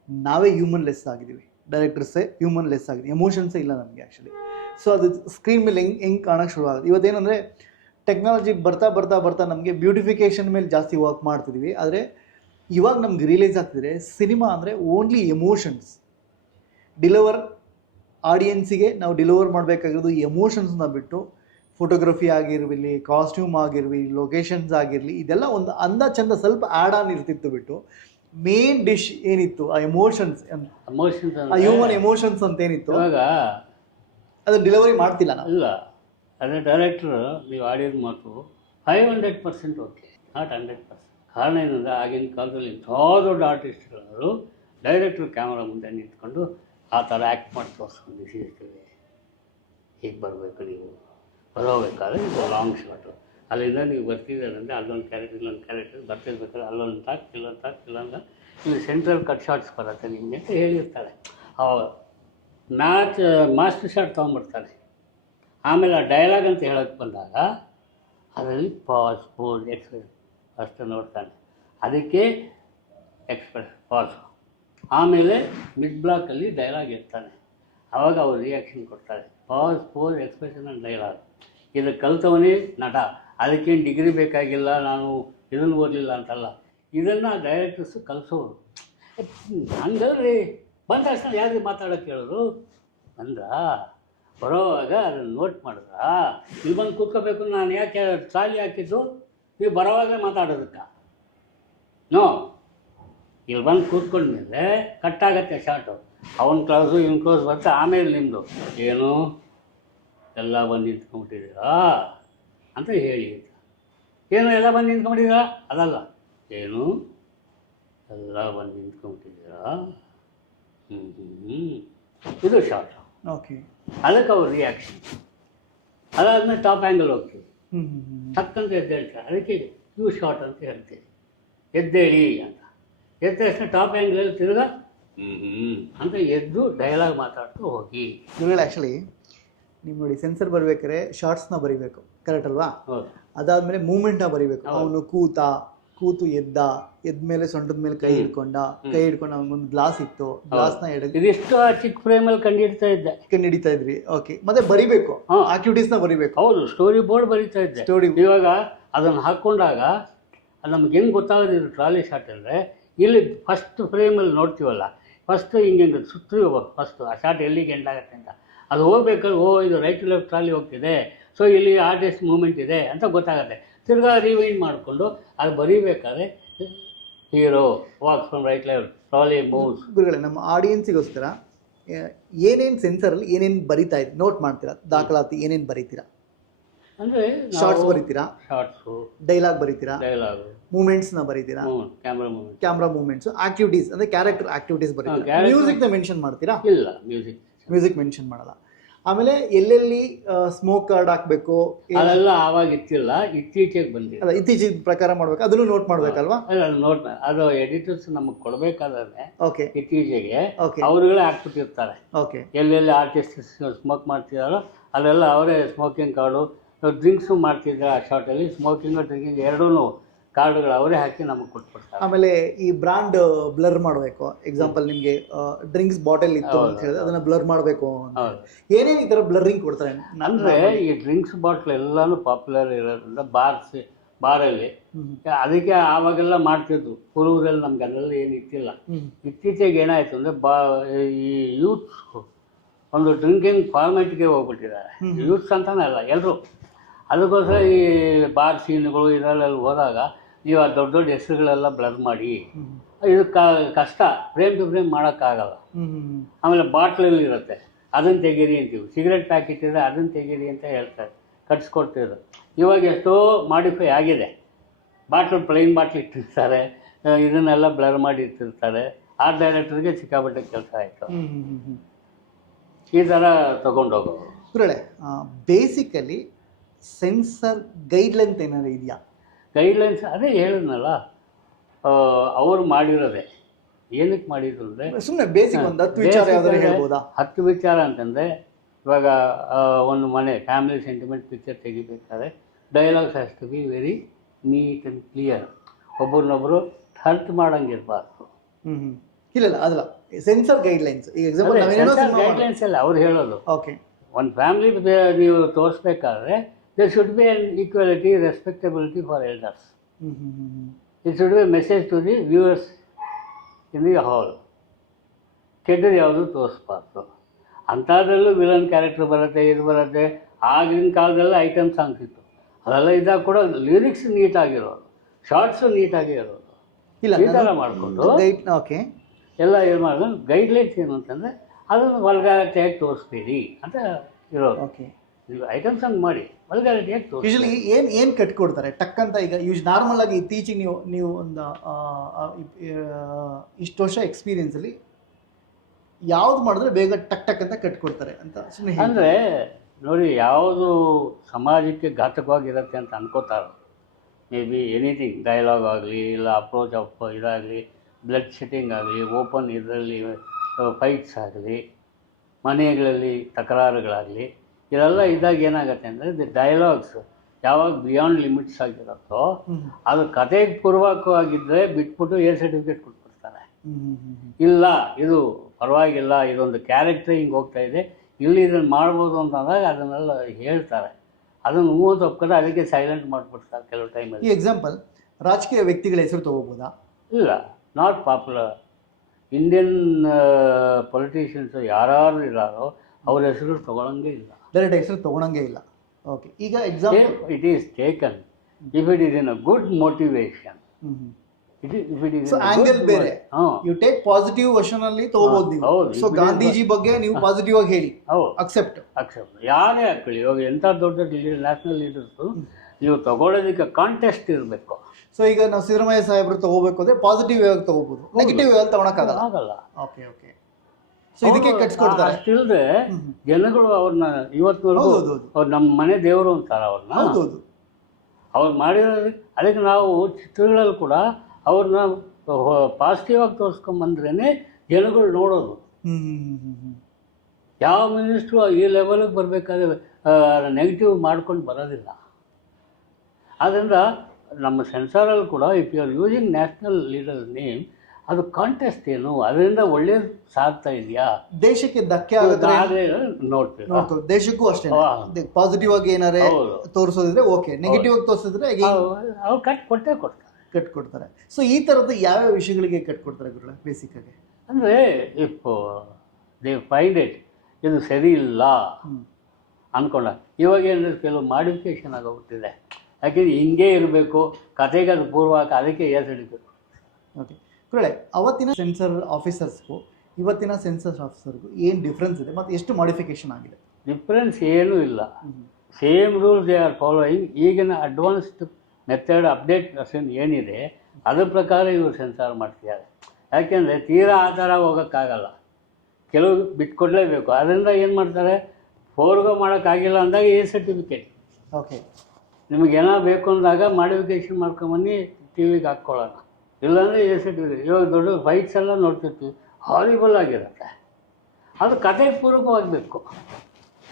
ನಾವೇ ಹ್ಯೂಮನ್ ಲೆಸ್ ಆಗಿದ್ದೀವಿ, ಡೈರೆಕ್ಟರ್ಸೇ ಹ್ಯೂಮನ್ ಲೆಸ್ ಆಗಿದೆ, ಎಮೋಷನ್ಸೇ ಇಲ್ಲ ನಮಗೆ ಆ್ಯಕ್ಚುಲಿ. ಸೊ ಅದು ಸ್ಕ್ರೀನ್ ಮೇಲೆ ಹೆಂಗೆ ಕಾಣೋಕ್ಕೆ ಶುರು ಆಗುತ್ತೆ. ಇವತ್ತೇನೆಂದರೆ ಟೆಕ್ನಾಲಜಿ ಬರ್ತಾ ನಮಗೆ ಬ್ಯೂಟಿಫಿಕೇಷನ್ ಮೇಲೆ ಜಾಸ್ತಿ ವರ್ಕ್ ಮಾಡ್ತಿದ್ವಿ. ಆದರೆ ಇವಾಗ ನಮ್ಗೆ ರಿಯಲೈಸ್ ಆಗ್ತಿದ್ರೆ ಸಿನಿಮಾ ಅಂದರೆ ಓನ್ಲಿ ಎಮೋಷನ್ಸ್. ಡಿಲಿವರ್ ಆಡಿಯನ್ಸಿಗೆ ನಾವು ಡಿಲಿವರ್ ಮಾಡಬೇಕಾಗಿರೋದು ಎಮೋಷನ್ಸ್ನ ಬಿಟ್ಟು ಫೋಟೋಗ್ರಫಿ ಆಗಿರಲಿ, ಕಾಸ್ಟ್ಯೂಮ್ ಆಗಿರಲಿ, ಲೊಕೇಶನ್ಸ್ ಆಗಿರಲಿ, ಇದೆಲ್ಲ ಒಂದು ಅಂದ ಚಂದ ಸ್ವಲ್ಪ ಆ್ಯಡ್ ಆನ್ ಇರ್ತಿತ್ತು ಬಿಟ್ಟು ಮೇನ್ ಡಿಶ್ ಏನಿತ್ತು ಆ ಎಮೋಷನ್ಸ್, ಆ ಹ್ಯೂಮನ್ ಎಮೋಷನ್ಸ್ ಅಂತ ಏನಿತ್ತು ಇವಾಗ ಅದು ಡೆಲಿವರಿ ಮಾಡ್ತಿಲ್ಲ ನಾವು. ಇಲ್ಲ, ಅದೇ ಡೈರೆಕ್ಟ್ರು ನೀವು ಆಡಿದ ಮಾತು 500% ಓಕೆ, ನಾಟ್ 100%. ಕಾರಣ ಏನಂದರೆ ಆಗಿನ ಕಾಲದಲ್ಲಿ ದೊಡ್ಡ ಆರ್ಟಿಸ್ಟ್ಗಳು ಡೈರೆಕ್ಟ್ರು ಕ್ಯಾಮ್ರಾ ಮುಂದೆ ನಿಂತ್ಕೊಂಡು ಆ ಥರ ಆ್ಯಕ್ಟ್ ಮಾಡಿ ತೋರಿಸ್ಕೊಂಡು ಇರ್ತೀವಿ. ಹೀಗೆ ಬರಬೇಕು, ನೀವು ಬರೋಬೇಕಾದ್ರೆ ಇದು ಲಾಂಗ್ ಶಾಟು, ಅಲ್ಲಿಂದ ನೀವು ಬರ್ತಿದ್ದಾರೆ ಅಂದರೆ ಅಲ್ಲೊಂದು ಕ್ಯಾರೆಕ್ಟರ್ ಇಲ್ಲೊಂದು ಕ್ಯಾರೆಕ್ಟರ್ ಬರ್ತಿರ್ಬೇಕಾದ್ರೆ ಅಲ್ಲೊಂದು ತಾಕ್ ಇಲ್ಲೊಂದು ತಾಕ್ ಇಲ್ಲೊಂದು ಇಲ್ಲಿ ಸೆಂಟ್ರಲ್ ಕಟ್ ಶಾಟ್ಸ್ ಬರುತ್ತೆ ನಿಮಗೆ ಅಂತ ಹೇಳಿರ್ತಾರೆ. ಮಾಸ್ಟರ್ ಶಾಟ್ ತೊಗೊಂಡ್ಬಿಡ್ತಾರೆ. ಆಮೇಲೆ ಆ ಡೈಲಾಗ್ ಅಂತ ಹೇಳೋಕ್ಕೆ ಬಂದಾಗ ಅದರಲ್ಲಿ ಪಾಸ್, ಪೋಸ್, ಎಕ್ಸ್ಪ್ರೆಸ್ ಅಷ್ಟು ನೋಡ್ತಾನೆ. ಅದಕ್ಕೆ ಎಕ್ಸ್ಪ್ರೆಸ್ ಪಾಸ್. ಆಮೇಲೆ ಮಿಡ್ ಬ್ಲಾಕಲ್ಲಿ ಡೈಲಾಗ್ ಇರ್ತಾನೆ, ಆವಾಗ ಅವ್ರು ರಿಯಾಕ್ಷನ್ ಕೊಡ್ತಾರೆ. Pass, pose, expression and dialogue. ಇದು ಕಲ್ತವನೇ ನಟ, ಅದಕ್ಕೇನು ಡಿಗ್ರಿ ಬೇಕಾಗಿಲ್ಲ, ನಾನು ಇದನ್ನು ಓದಲಿಲ್ಲ ಅಂತಲ್ಲ. ಇದನ್ನು ಡೈರೆಕ್ಟರ್ಸು ಕಲಿಸೋರು. ಹಂಗಲ್ರಿ, ಬಂದ ತಕ್ಷಣ ಯಾರಿಗೆ ಮಾತಾಡೋಕ್ಕೆ ಹೇಳೋರು? ಬಂದ್ರ ಬರೋವಾಗ ಅದನ್ನು ನೋಟ್ ಮಾಡಿದ್ರ, ಇಲ್ಲಿ ಬಂದು ಕೂತ್ಕೋಬೇಕು, ನಾನು ಯಾಕೆ ಟ್ರಾಲಿ ಹಾಕಿದ್ದು ನೀವು ಬರೋವಾಗಲೇ ಮಾತಾಡೋದಕ್ಕೆ? ನೋ, ಇಲ್ಲಿ ಬಂದು ಕೂತ್ಕೊಂಡ್ಮೇಲೆ ಕಟ್ಟಾಗತ್ತೆ ಶಾರ್ಟು. ಅವನ ಕ್ಲೋಸು ಇವನ ಕ್ಲೋಸ್ ಬರುತ್ತೆ. ಆಮೇಲೆ ನಿಮ್ಮದು ಏನು ಎಲ್ಲ ಬಂದು ನಿಂತ್ಕೊಂಡ್ಬಿಟ್ಟಿದ್ದೀರಾ ಅಂತ ಹೇಳಿ. ಏನು ಎಲ್ಲ ಬಂದು ನಿಂತ್ಕೊಂಡಿದ್ದೀರಾ? ಅದಲ್ಲ, ಏನು ಎಲ್ಲ ಬಂದು ನಿಂತ್ಕೊಂಡ್ಬಿಟ್ಟಿದ್ದೀರಾ, ಇದು ಶಾರ್ಟ್. ಓಕೆ, ಅದಕ್ಕೆ ಅವ್ರ ರಿಯಾಕ್ಷನ್. ಅದಾದ್ಮೇಲೆ ಟಾಪ್ ಆ್ಯಂಗಲ್ ಹೋಗ್ತೀವಿ, ಟಕ್ಕಂತ ಎದ್ದೇಳ್ತಾರೆ. ಅದಕ್ಕೆ ಇವು ಶಾರ್ಟ್ ಅಂತ ಹೇಳ್ತೀವಿ. ಎದ್ದೇಳಿ ಅಂತ ಎದ್ದ ತಕ್ಷಣ ಟಾಪ್ ಆ್ಯಂಗಲಲ್ಲಿ ತಿರ್ಗಾ ಅಂತ ಎದ್ದು ಡೈಲಾಗ್ ಮಾತಾಡ್ತಾ ಹೋಗಿ. ಇವುಗಳು ಆ್ಯಕ್ಚುಲಿ ನೀವು ನೋಡಿ, ಸೆನ್ಸರ್ ಬರಬೇಕಾದ್ರೆ ಶಾರ್ಟ್ಸ್ನ ಬರೀಬೇಕು, ಕರೆಕ್ಟ್ ಅಲ್ವಾ? ಹೌದು. ಅದಾದಮೇಲೆ ಮೂಮೆಂಟ್ನ ಬರೀಬೇಕು. ಅವನು ಕೂತು ಎದ್ದ ಮೇಲೆ ಸೊಂಟದ ಮೇಲೆ ಕೈ ಹಿಡ್ಕೊಂಡು ಅವನಿಗೊಂದು ಗ್ಲಾಸ್ ಇತ್ತು, ಗ್ಲಾಸ್ನ ಇದಿಷ್ಟು ಆ ಚಿಕ್ಕ ಫ್ರೇಮಲ್ಲಿ ಕಂಡಿಡಿತಾ ಇದ್ರಿ. ಓಕೆ, ಮತ್ತೆ ಬರಿಬೇಕು, ಆಕ್ಟಿವಿಟೀಸ್ನ ಬರಿಬೇಕು. ಹೌದು, ಸ್ಟೋರಿ ಬೋರ್ಡ್ ಬರೀತಾ ಇದ್ದೆ. ಇವಾಗ ಅದನ್ನು ಹಾಕ್ಕೊಂಡಾಗ ಅದು ನಮ್ಗೆ ಹೆಂಗೆ ಗೊತ್ತಾಗೋದು ಇದು ಟ್ರಾಲಿ ಶಾಟ್ ಅಂದರೆ, ಇಲ್ಲಿ ಫಸ್ಟ್ ಫ್ರೇಮಲ್ಲಿ ನೋಡ್ತೀವಲ್ಲ, ಫಸ್ಟು ಹಿಂಗೆ ಸುತ್ತಿ ಹೋಗ್ಬೇಕು. ಫಸ್ಟು ಆ ಶಾಟ್ ಎಲ್ಲಿಗೆ ಎಂಡ್ ಆಗುತ್ತೆ ಅಂತ ಅದು ಹೋಗ್ಬೇಕಾದ್ರೆ, ಇದು ರೈಟ್ ಟು ಲೆಫ್ಟ್ ಟ್ರಾಲಿ ಹೋಗ್ತಿದೆ, ಸೊ ಇಲ್ಲಿ ಆರ್ಟಿಸ್ಟ್ ಮೂಮೆಂಟ್ ಇದೆ ಅಂತ ಗೊತ್ತಾಗುತ್ತೆ. ತಿರ್ಗಾ ರಿವೈಂಡ್ ಮಾಡಿಕೊಂಡು ಅದು ಬರೀಬೇಕಾದ್ರೆ hero walks from right left, trolley moves. ಗುರುಗಳೇ, ನಮ್ಮ ಆಡಿಯನ್ಸಿಗೋಸ್ಕರ ಏನೇನು ಸೆನ್ಸರಲ್ಲಿ ಏನೇನು ಬರಿತಾ ಇದ್ದೀರಿ, ನೋಟ್ ಮಾಡ್ತೀರಾ, ದಾಖಲಾತಿ ಏನೇನು ಬರೀತೀರಾ? ಅಂದರೆ ಶಾರ್ಟ್ಸ್ ಬರೀತೀರಾ, ಶಾರ್ಟ್ಸು, ಡೈಲಾಗ್ ಬರೀತೀರಾ, ಡೈಲಾಗು, ಮೂಮೆಂಟ್ಸ್ನ ಬರೀತೀರಾ, ಕ್ಯಾಮ್ರಾ ಮೂಮೆಂಟ್ಸ್, ಆಕ್ಟಿವಿಟೀಸ್ ಅಂದರೆ ಕ್ಯಾರೆಕ್ಟರ್ ಆಕ್ಟಿವಿಟೀಸ್ ಬರೀತೀರಾ, ಮ್ಯೂಸಿಕ್ನ ಮೆನ್ಷನ್ ಮಾಡ್ತೀರಾ? ಇಲ್ಲ, ಮ್ಯೂಸಿಕ್ ಮೆನ್ಷನ್ ಮಾಡಲ್ಲ. ಆಮೇಲೆ ಎಲ್ಲೆಲ್ಲಿ ಸ್ಮೋಕ್ ಕಾರ್ಡ್ ಹಾಕಬೇಕು ಅದೆಲ್ಲ ಆವಾಗ ಇತ್ತಿಲ್ಲ, ಇತ್ತೀಚೆಗೆ ಬಂದಿದೆ. ಅಲ್ಲ, ಇತ್ತೀಚೆಗೆ ಪ್ರಕಾರ ಮಾಡ್ಬೇಕು, ಅದನ್ನು ನೋಟ್ ಮಾಡ್ಬೇಕಲ್ವಾ? ನೋಟ್ ಅದು ಎಡಿಟರ್ಸ್ ನಮಗೆ ಕೊಡಬೇಕಾದ್ರೆ ಓಕೆ, ಇತ್ತೀಚೆಗೆ ಅವರುಗಳೇ ಹಾಕ್ಬಿಟ್ಟಿರ್ತಾರೆ. ಓಕೆ, ಎಲ್ಲೆಲ್ಲಿ ಆರ್ಟಿಸ್ಟ್ ಸ್ಮೋಕ್ ಮಾಡ್ತಿದ್ದಾರೋ ಅಲ್ಲೆಲ್ಲ ಅವರೇ ಸ್ಮೋಕಿಂಗ್ ಕಾರ್ಡು, ಡ್ರಿಂಕ್ಸು ಮಾಡ್ತಿದ್ದಾರೆ. ಆ ಶಾರ್ಟಲ್ಲಿ ಸ್ಮೋಕಿಂಗು ಡ್ರಿಂಕಿಂಗ್ ಎರಡೂ ಕಾರ್ಡ್ಗಳು ಅವರೇ ಹಾಕಿ ನಮಗೆ ಕೊಟ್ಬಿಡ್ತಾರೆ. ಆಮೇಲೆ ಈ ಬ್ರಾಂಡ್ ಬ್ಲರ್ ಮಾಡಬೇಕು. ಎಕ್ಸಾಂಪಲ್, ನಿಮಗೆ ಡ್ರಿಂಕ್ಸ್ ಬಾಟಲ್ ಇತ್ತು ಅಂತ ಹೇಳಿದ್ರೆ ಅದನ್ನ ಬ್ಲರ್ ಮಾಡಬೇಕು. ಏನೇನು ಈ ಥರ ಬ್ಲರ್ರಿಂಗ್ ಕೊಡ್ತಾರೆ ಅಂದರೆ, ಈ ಡ್ರಿಂಕ್ಸ್ ಬಾಟ್ಲ್ ಎಲ್ಲಾನು ಪಾಪ್ಯುಲರ್ ಇರೋದ್ರಿಂದ ಬಾರಲ್ಲಿ ಅದಕ್ಕೆ ಆವಾಗೆಲ್ಲ ಮಾಡ್ತಿದ್ರು. ಪೂರ್ವದಲ್ಲಿ ನಮ್ಗೆ ಅದೆಲ್ಲ ಏನು ಇತ್ತಿಲ್ಲ. ಇತ್ತೀಚೆಗೆ ಏನಾಯಿತು ಅಂದರೆ, ಈ ಯೂತ್ಸ್ ಒಂದು ಡ್ರಿಂಕಿಂಗ್ ಫಾರ್ಮ್ಯಾಟ್ಗೆ ಹೋಗ್ಬಿಟ್ಟಿದ್ದಾರೆ. ಯೂತ್ಸ್ ಅಂತಾನೆ ಅಲ್ಲ, ಎಲ್ಲರೂ. ಅದಕ್ಕೋಸ್ಕರ ಈ ಬಾರ್ ಸೀನ್ಗಳು ಇದರಲ್ಲೆಲ್ಲ ಹೋದಾಗ ನೀವು ಆ ದೊಡ್ಡ ದೊಡ್ಡ ಹೆಸರುಗಳೆಲ್ಲ ಬ್ಲರ್ ಮಾಡಿ, ಇದು ಕಷ್ಟ, ಫ್ರೇಮ್ ಟು ಫ್ರೇಮ್ ಮಾಡೋಕ್ಕಾಗಲ್ಲ. ಆಮೇಲೆ ಬಾಟ್ಲಲ್ಲಿ ಇರುತ್ತೆ, ಅದನ್ನು ತೆಗೀರಿ ಅಂತೀವಿ. ಸಿಗರೆಟ್ ಪ್ಯಾಕೆಟ್ ಇದ್ದರೆ ಅದನ್ನು ತೆಗೀರಿ ಅಂತ ಹೇಳ್ತಾರೆ, ಕಟ್ಸ್ಕೊಡ್ತಿದ್ರು. ಇವಾಗ ಎಷ್ಟೋ ಮಾಡಿಫೈ ಆಗಿದೆ. ಪ್ಲೈನ್ ಬಾಟ್ಲ್ ಇಟ್ಟಿರ್ತಾರೆ, ಇದನ್ನೆಲ್ಲ ಬ್ಲರ್ ಮಾಡಿ ಇಟ್ಟಿರ್ತಾರೆ. ಆರ್ಟ್ ಡೈರೆಕ್ಟರ್ಗೆ ಸಿಕ್ಕಾಪಟ್ಟೆ ಕೆಲಸ ಆಯಿತು. ಈ ಥರ ತೊಗೊಂಡೋಗೋರು. ಬೇಸಿಕಲಿ ಸೆನ್ಸರ್ ಗೈಡ್ಲೈನ್ಸ್ ಏನಾದ್ರು ಇದೆಯಾ? ಗೈಡ್ಲೈನ್ಸ್ ಅದೇ ಹೇಳಿದ್ನಲ್ಲ, ಅವರು ಮಾಡಿರೋದೆ. ಏನಕ್ಕೆ ಮಾಡಿದ್ರು ಅಂದರೆ, ಸುಮ್ಮನೆ ಬೇಸಿಕ್ ಒಂದು 10 ವಿಚಾರ ಯಾವ್ದಾರು ಹೇಳ್ಬೋದಾ? 10 ವಿಚಾರ ಅಂತಂದರೆ, ಇವಾಗ ಒಂದು ಮನೆ ಫ್ಯಾಮಿಲಿ ಸೆಂಟಿಮೆಂಟ್ ಪಿಕ್ಚರ್ ತೆಗಿಬೇಕಾದ್ರೆ dialogues has to be very neat and clear. ಒಬ್ಬರನ್ನೊಬ್ಬರು ಹರ್ಟ್ ಮಾಡೋಂಗಿರಬಾರ್ದು. ಇಲ್ಲ ಅದಲ್ಲ, ಸೆನ್ಸರ್ ಗೈಡ್ಲೈನ್ಸ್. ಈಗ ಎಕ್ಸಾಂಪಲ್ ಗೈಡ್ಲೈನ್ಸ್ ಅಲ್ಲ ಅವ್ರು ಹೇಳೋದು. ಓಕೆ, ಒಂದು ಫ್ಯಾಮಿಲಿ ನೀವು ತೋರಿಸ್ಬೇಕಾದ್ರೆ there should be an equality, respectability for elders. It should be message to the viewers in the hall. ಕೆಟ್ಟದ್ದು ಯಾವುದು ತೋರಿಸ್ಬಾರ್ದು. ಅಂಥದ್ರಲ್ಲೂ ವಿಲನ್ ಕ್ಯಾರೆಕ್ಟರ್ ಬರುತ್ತೆ, ಇದು ಬರುತ್ತೆ. ಆಗಿನ ಕಾಲದಲ್ಲ ಐಟಮ್ ಸಾಂಗ್ಸ್ ಇತ್ತು, ಅದೆಲ್ಲ ಇದ್ದಾಗ ಕೂಡ ಲಿರಿಕ್ಸ್ ನೀಟಾಗಿರೋದು, ಶಾರ್ಟ್ಸು ನೀಟಾಗಿ ಇರೋದು. ಇಲ್ಲ ಈ ಥರ ಮಾಡಿಕೊಂಡು ಓಕೆ ಎಲ್ಲ ಇದು ಮಾಡೋದು. ಗೈಡ್ಲೈನ್ಸ್ ಏನು ಅಂತಂದರೆ ಅದನ್ನು ವಲ್ಗಾರಿಟಿಯಾಗಿ ತೋರಿಸ್ಬೇಡಿ ಅಂತ ಇರೋದು. ಓಕೆ ನೀವು ಐಟಮ್ ಸಾಂಗ್ ಮಾಡಿ ವಲ್ಗಾರಿಟಿಯಾಗಿ ತೋರಿಸಿ. ಯೂಶಲಿ ಏನು ಕಟ್ಕೊಡ್ತಾರೆ ಟಕ್ ಅಂತ? ಈಗ ನಾರ್ಮಲ್ ಆಗಿ ಇತ್ತೀಚೆಗೆ ನೀವು ಒಂದು ಇಷ್ಟು ವರ್ಷ ಎಕ್ಸ್ಪೀರಿಯನ್ಸಲ್ಲಿ ಯಾವ್ದು ಮಾಡಿದ್ರೆ ಬೇಗ ಟಕ್ ಟಕ್ ಅಂತ ಕಟ್ಕೊಡ್ತಾರೆ ಅಂತ ಸುಮ್ಮನೆ ಅಂದರೆ ನೋಡಿ, ಯಾವುದು ಸಮಾಜಕ್ಕೆ ಘಾತಕವಾಗಿರುತ್ತೆ ಅಂತ ಅನ್ಕೋತಾರೋ, ಮೇ ಬಿ ಎನಿಥಿಂಗ್, ಡೈಲಾಗ್ ಆಗಲಿ, ಇಲ್ಲ ಅಪ್ರೋಚ್ ಆಫ್ ಇದಾಗಲಿ, ಬ್ಲಡ್ ಶೆಟ್ಟಿಂಗ್ ಆಗಲಿ, ಓಪನ್ ಇದರಲ್ಲಿ ಫೈಟ್ಸ್ ಆಗಲಿ, ಮನೆಗಳಲ್ಲಿ ತಕರಾರುಗಳಾಗಲಿ, ಇದೆಲ್ಲ ಇದ್ದಾಗ ಏನಾಗುತ್ತೆ ಅಂದರೆ ದಿ ಡೈಲಾಗ್ಸ್ ಯಾವಾಗ ಬಿಯಾಂಡ್ ಲಿಮಿಟ್ಸ್ ಆಗಿರುತ್ತೋ ಅದು ಕತೆಗೆ ಪೂರ್ವಕವಾಗಿದ್ದರೆ ಬಿಟ್ಬಿಟ್ಟು ಎ ಸರ್ಟಿಫಿಕೇಟ್ ಕೊಟ್ಬಿಡ್ತಾರೆ. ಇಲ್ಲ ಇದು ಪರವಾಗಿಲ್ಲ, ಇದೊಂದು ಕ್ಯಾರೆಕ್ಟರ್ ಹಿಂಗೆ ಹೋಗ್ತಾ ಇದೆ, ಇಲ್ಲಿ ಇದನ್ನು ಮಾಡ್ಬೋದು ಅಂತಂದಾಗ ಅದನ್ನೆಲ್ಲ ಹೇಳ್ತಾರೆ. ಅದನ್ನು ಹೂವು ತಪ್ಪಿಕೊಂಡು ಅದಕ್ಕೆ ಸೈಲೆಂಟ್ ಮಾಡಿಬಿಡ್ತಾರೆ ಕೆಲವು ಟೈಮಲ್ಲಿ. ಈ ಎಕ್ಸಾಂಪಲ್ ರಾಜಕೀಯ ವ್ಯಕ್ತಿಗಳ ಹೆಸರು ತಗೋಬೋದಾ? ಇಲ್ಲ, ನಾಟ್ ಪಾಪ್ಯುಲರ್. ಇಂಡಿಯನ್ ಪೊಲಿಟಿಷಿಯನ್ಸು ಯಾರು ಇದ್ದಾರೋ ಅವ್ರ ಹೆಸರು ತೊಗೊಳಂಗೆ ಇಲ್ಲ, ಡೈರೆಕ್ಟ್ ಹೆಸರು ತೊಗೊಳಂಗೆ ಇಲ್ಲ. ಓಕೆ, ಈಗ example it is taken if it is in a good motivation. So angle ಬೇರೆ, ಯು ಟೇಕ್ ಪಾಸಿಟಿವ್ ವರ್ಷನ್ ಅಲ್ಲಿ ತಗೋಬಹುದು ನೀವು. ಸೊ ಗಾಂಧೀಜಿ ಬಗ್ಗೆ ನೀವು ಪಾಸಿಟಿವ್ ಆಗಿ ಹೇಳಿ, ಅಕ್ಸೆಪ್ಟ್. ಯಾರೇ ಹಾಕೊಳ್ಳಿ, ಇವಾಗ ಎಂಥ ದೊಡ್ಡ ನ್ಯಾಷನಲ್ ಲೀಡರ್ಸು ನೀವು ತಗೊಳ್ಳೋದಕ್ಕೆ ಕಾಂಟೆಸ್ಟ್ ಇರಬೇಕು. ಸೊ ಈಗ ನಾವು ಸಿದ್ದರಾಮಯ್ಯ ಸಾಹೇಬ್ರು ತಗೋಬೇಕು ಅಂದ್ರೆ ಪಾಸಿಟಿವ್ ಆಗಿ ತಗೋಬಹುದು, ನೆಗೆಟಿವ್ ಆಗಿ ತಗೊಳಕ್ಕಾಗಲ್ಲ. Okay okay. ಸೊ ಇದಕ್ಕೆ ಕಟ್ಸ್ಕೊಡ್ತಾರೆ. ಅಷ್ಟಿಲ್ಲದೆ ಜನಗಳು ಅವ್ರನ್ನ ಇವತ್ತಿನವರೆಗೂ ಅವ್ರು ನಮ್ಮ ಮನೆ ದೇವರು ಅಂತಾರೆ ಅವ್ರನ್ನ. ಹೌದೌದು, ಅವ್ರು ಮಾಡಿರೋದು. ಅದಕ್ಕೆ ನಾವು ಚಿತ್ರಗಳಲ್ಲಿ ಕೂಡ ಅವ್ರನ್ನ ಪಾಸಿಟಿವ್ ಆಗಿ ತೋರಿಸ್ಕೊಂಬಂದ್ರೇ ಜನಗಳು ನೋಡೋದು. ಯಾವ ಮಿನಿಸ್ಟ್ರು ಈ ಲೆವೆಲಿಗೆ ಬರಬೇಕಾದ್ರೆ ನೆಗೆಟಿವ್ ಮಾಡ್ಕೊಂಡು ಬರೋದಿಲ್ಲ. ಆದ್ದರಿಂದ ನಮ್ಮ ಸೆನ್ಸಾರಲ್ಲಿ ಕೂಡ if you are using national leader name, ಅದು ಕಾಂಟೆಸ್ಟ್ ಏನು, ಅದರಿಂದ ಒಳ್ಳೇದು ಸಾಧ್ತಾ ಇದೆಯಾ, ದೇಶಕ್ಕೆ ಧಕ್ಕೆ ಆಗುತ್ತೆ ನೋಡ್ತೀವಿ. ದೇಶಕ್ಕೂ ಅಷ್ಟೇ ಪಾಸಿಟಿವ್ ಆಗಿ ಏನಾರೇ ತೋರಿಸೋದಿದ್ರೆ ಓಕೆ, ನೆಗೆಟಿವ್ ಆಗಿ ತೋರಿಸಿದ್ರೆ ಅವ್ರು ಕಟ್ಕೊಡ್ತಾರೆ. ಸೊ ಈ ಥರದ್ದು ಯಾವ್ಯಾವ ವಿಷಯಗಳಿಗೆ ಕಟ್ಕೊಡ್ತಾರೆ ಗುರುಗಳೇ ಬೇಸಿಕ್ ಆಗಿ? ಅಂದರೆ ಇಫ್ ದೇ ಫೈಂಡ್ ಇಟ್ ಇದು ಸರಿ ಇಲ್ಲ ಅಂದ್ಕೊಂಡ, ಇವಾಗ ಏನಂದರೆ ಕೆಲವು ಮಾಡಿಫಿಕೇಷನ್ ಆಗೋಗ್ಬಿಟ್ಟಿದೆ. ಯಾಕೆಂದರೆ ಹಿಂಗೆ ಇರಬೇಕು, ಕತೆಗೆ ಅದು ಪೂರ್ವಕ, ಅದಕ್ಕೆ ಏರ್ಸಡಿಬೇಕು. ಓಕೆ ಗುರುಗಳೇ, ಅವತ್ತಿನ ಸೆನ್ಸರ್ ಆಫೀಸರ್ಸ್ಗೂ ಇವತ್ತಿನ ಸೆನ್ಸರ್ ಆಫೀಸರ್ಗೂ ಏನು ಡಿಫ್ರೆನ್ಸ್ ಇದೆ ಮತ್ತು ಎಷ್ಟು ಮಾಡಿಫಿಕೇಷನ್ ಆಗಿದೆ? ಡಿಫ್ರೆನ್ಸ್ ಏನೂ ಇಲ್ಲ, same rules they are following. ಈಗಿನ ಅಡ್ವಾನ್ಸ್ಡ್ ಮೆಥಡ್ ಅಪ್ಡೇಟ್ ವರ್ಷನ್ ಏನಿದೆ ಅದ್ರ ಪ್ರಕಾರ ಇವರು ಸೆನ್ಸಾರ್ ಮಾಡ್ತಿದ್ದಾರೆ. ಯಾಕೆಂದರೆ ತೀರಾ ಆ ಥರ ಹೋಗೋಕ್ಕಾಗಲ್ಲ, ಕೆಲವು ಬಿಟ್ಕೊಡ್ಲೇಬೇಕು. ಅದರಿಂದ ಏನು ಮಾಡ್ತಾರೆ, ಫೋರ್ಗೋ ಮಾಡೋಕ್ಕಾಗಿಲ್ಲ ಅಂದಾಗ ಎ ಸರ್ಟಿಫಿಕೇಟ್. ಓಕೆ, ನಿಮಗೇನೋ ಬೇಕು ಅಂದಾಗ ಮಾಡಿಫಿಕೇಷನ್ ಮಾಡ್ಕೊಂಬನ್ನಿ, ಟಿ ವಿಗೆ ಹಾಕ್ಕೊಳ್ಳೋಣ, ಇಲ್ಲಾಂದರೆ ಎ ಸರ್ಟಿಫಿಕೇಟ್. ಇವಾಗ ದೊಡ್ಡ ಫೈಟ್ಸ್ ಎಲ್ಲ ನೋಡ್ತಿರ್ತೀವಿ, ಹಾರಿಬಲ್ ಆಗಿರುತ್ತೆ. ಅದು ಕತೆಗೆ ಪೂರಕವಾಗಬೇಕು.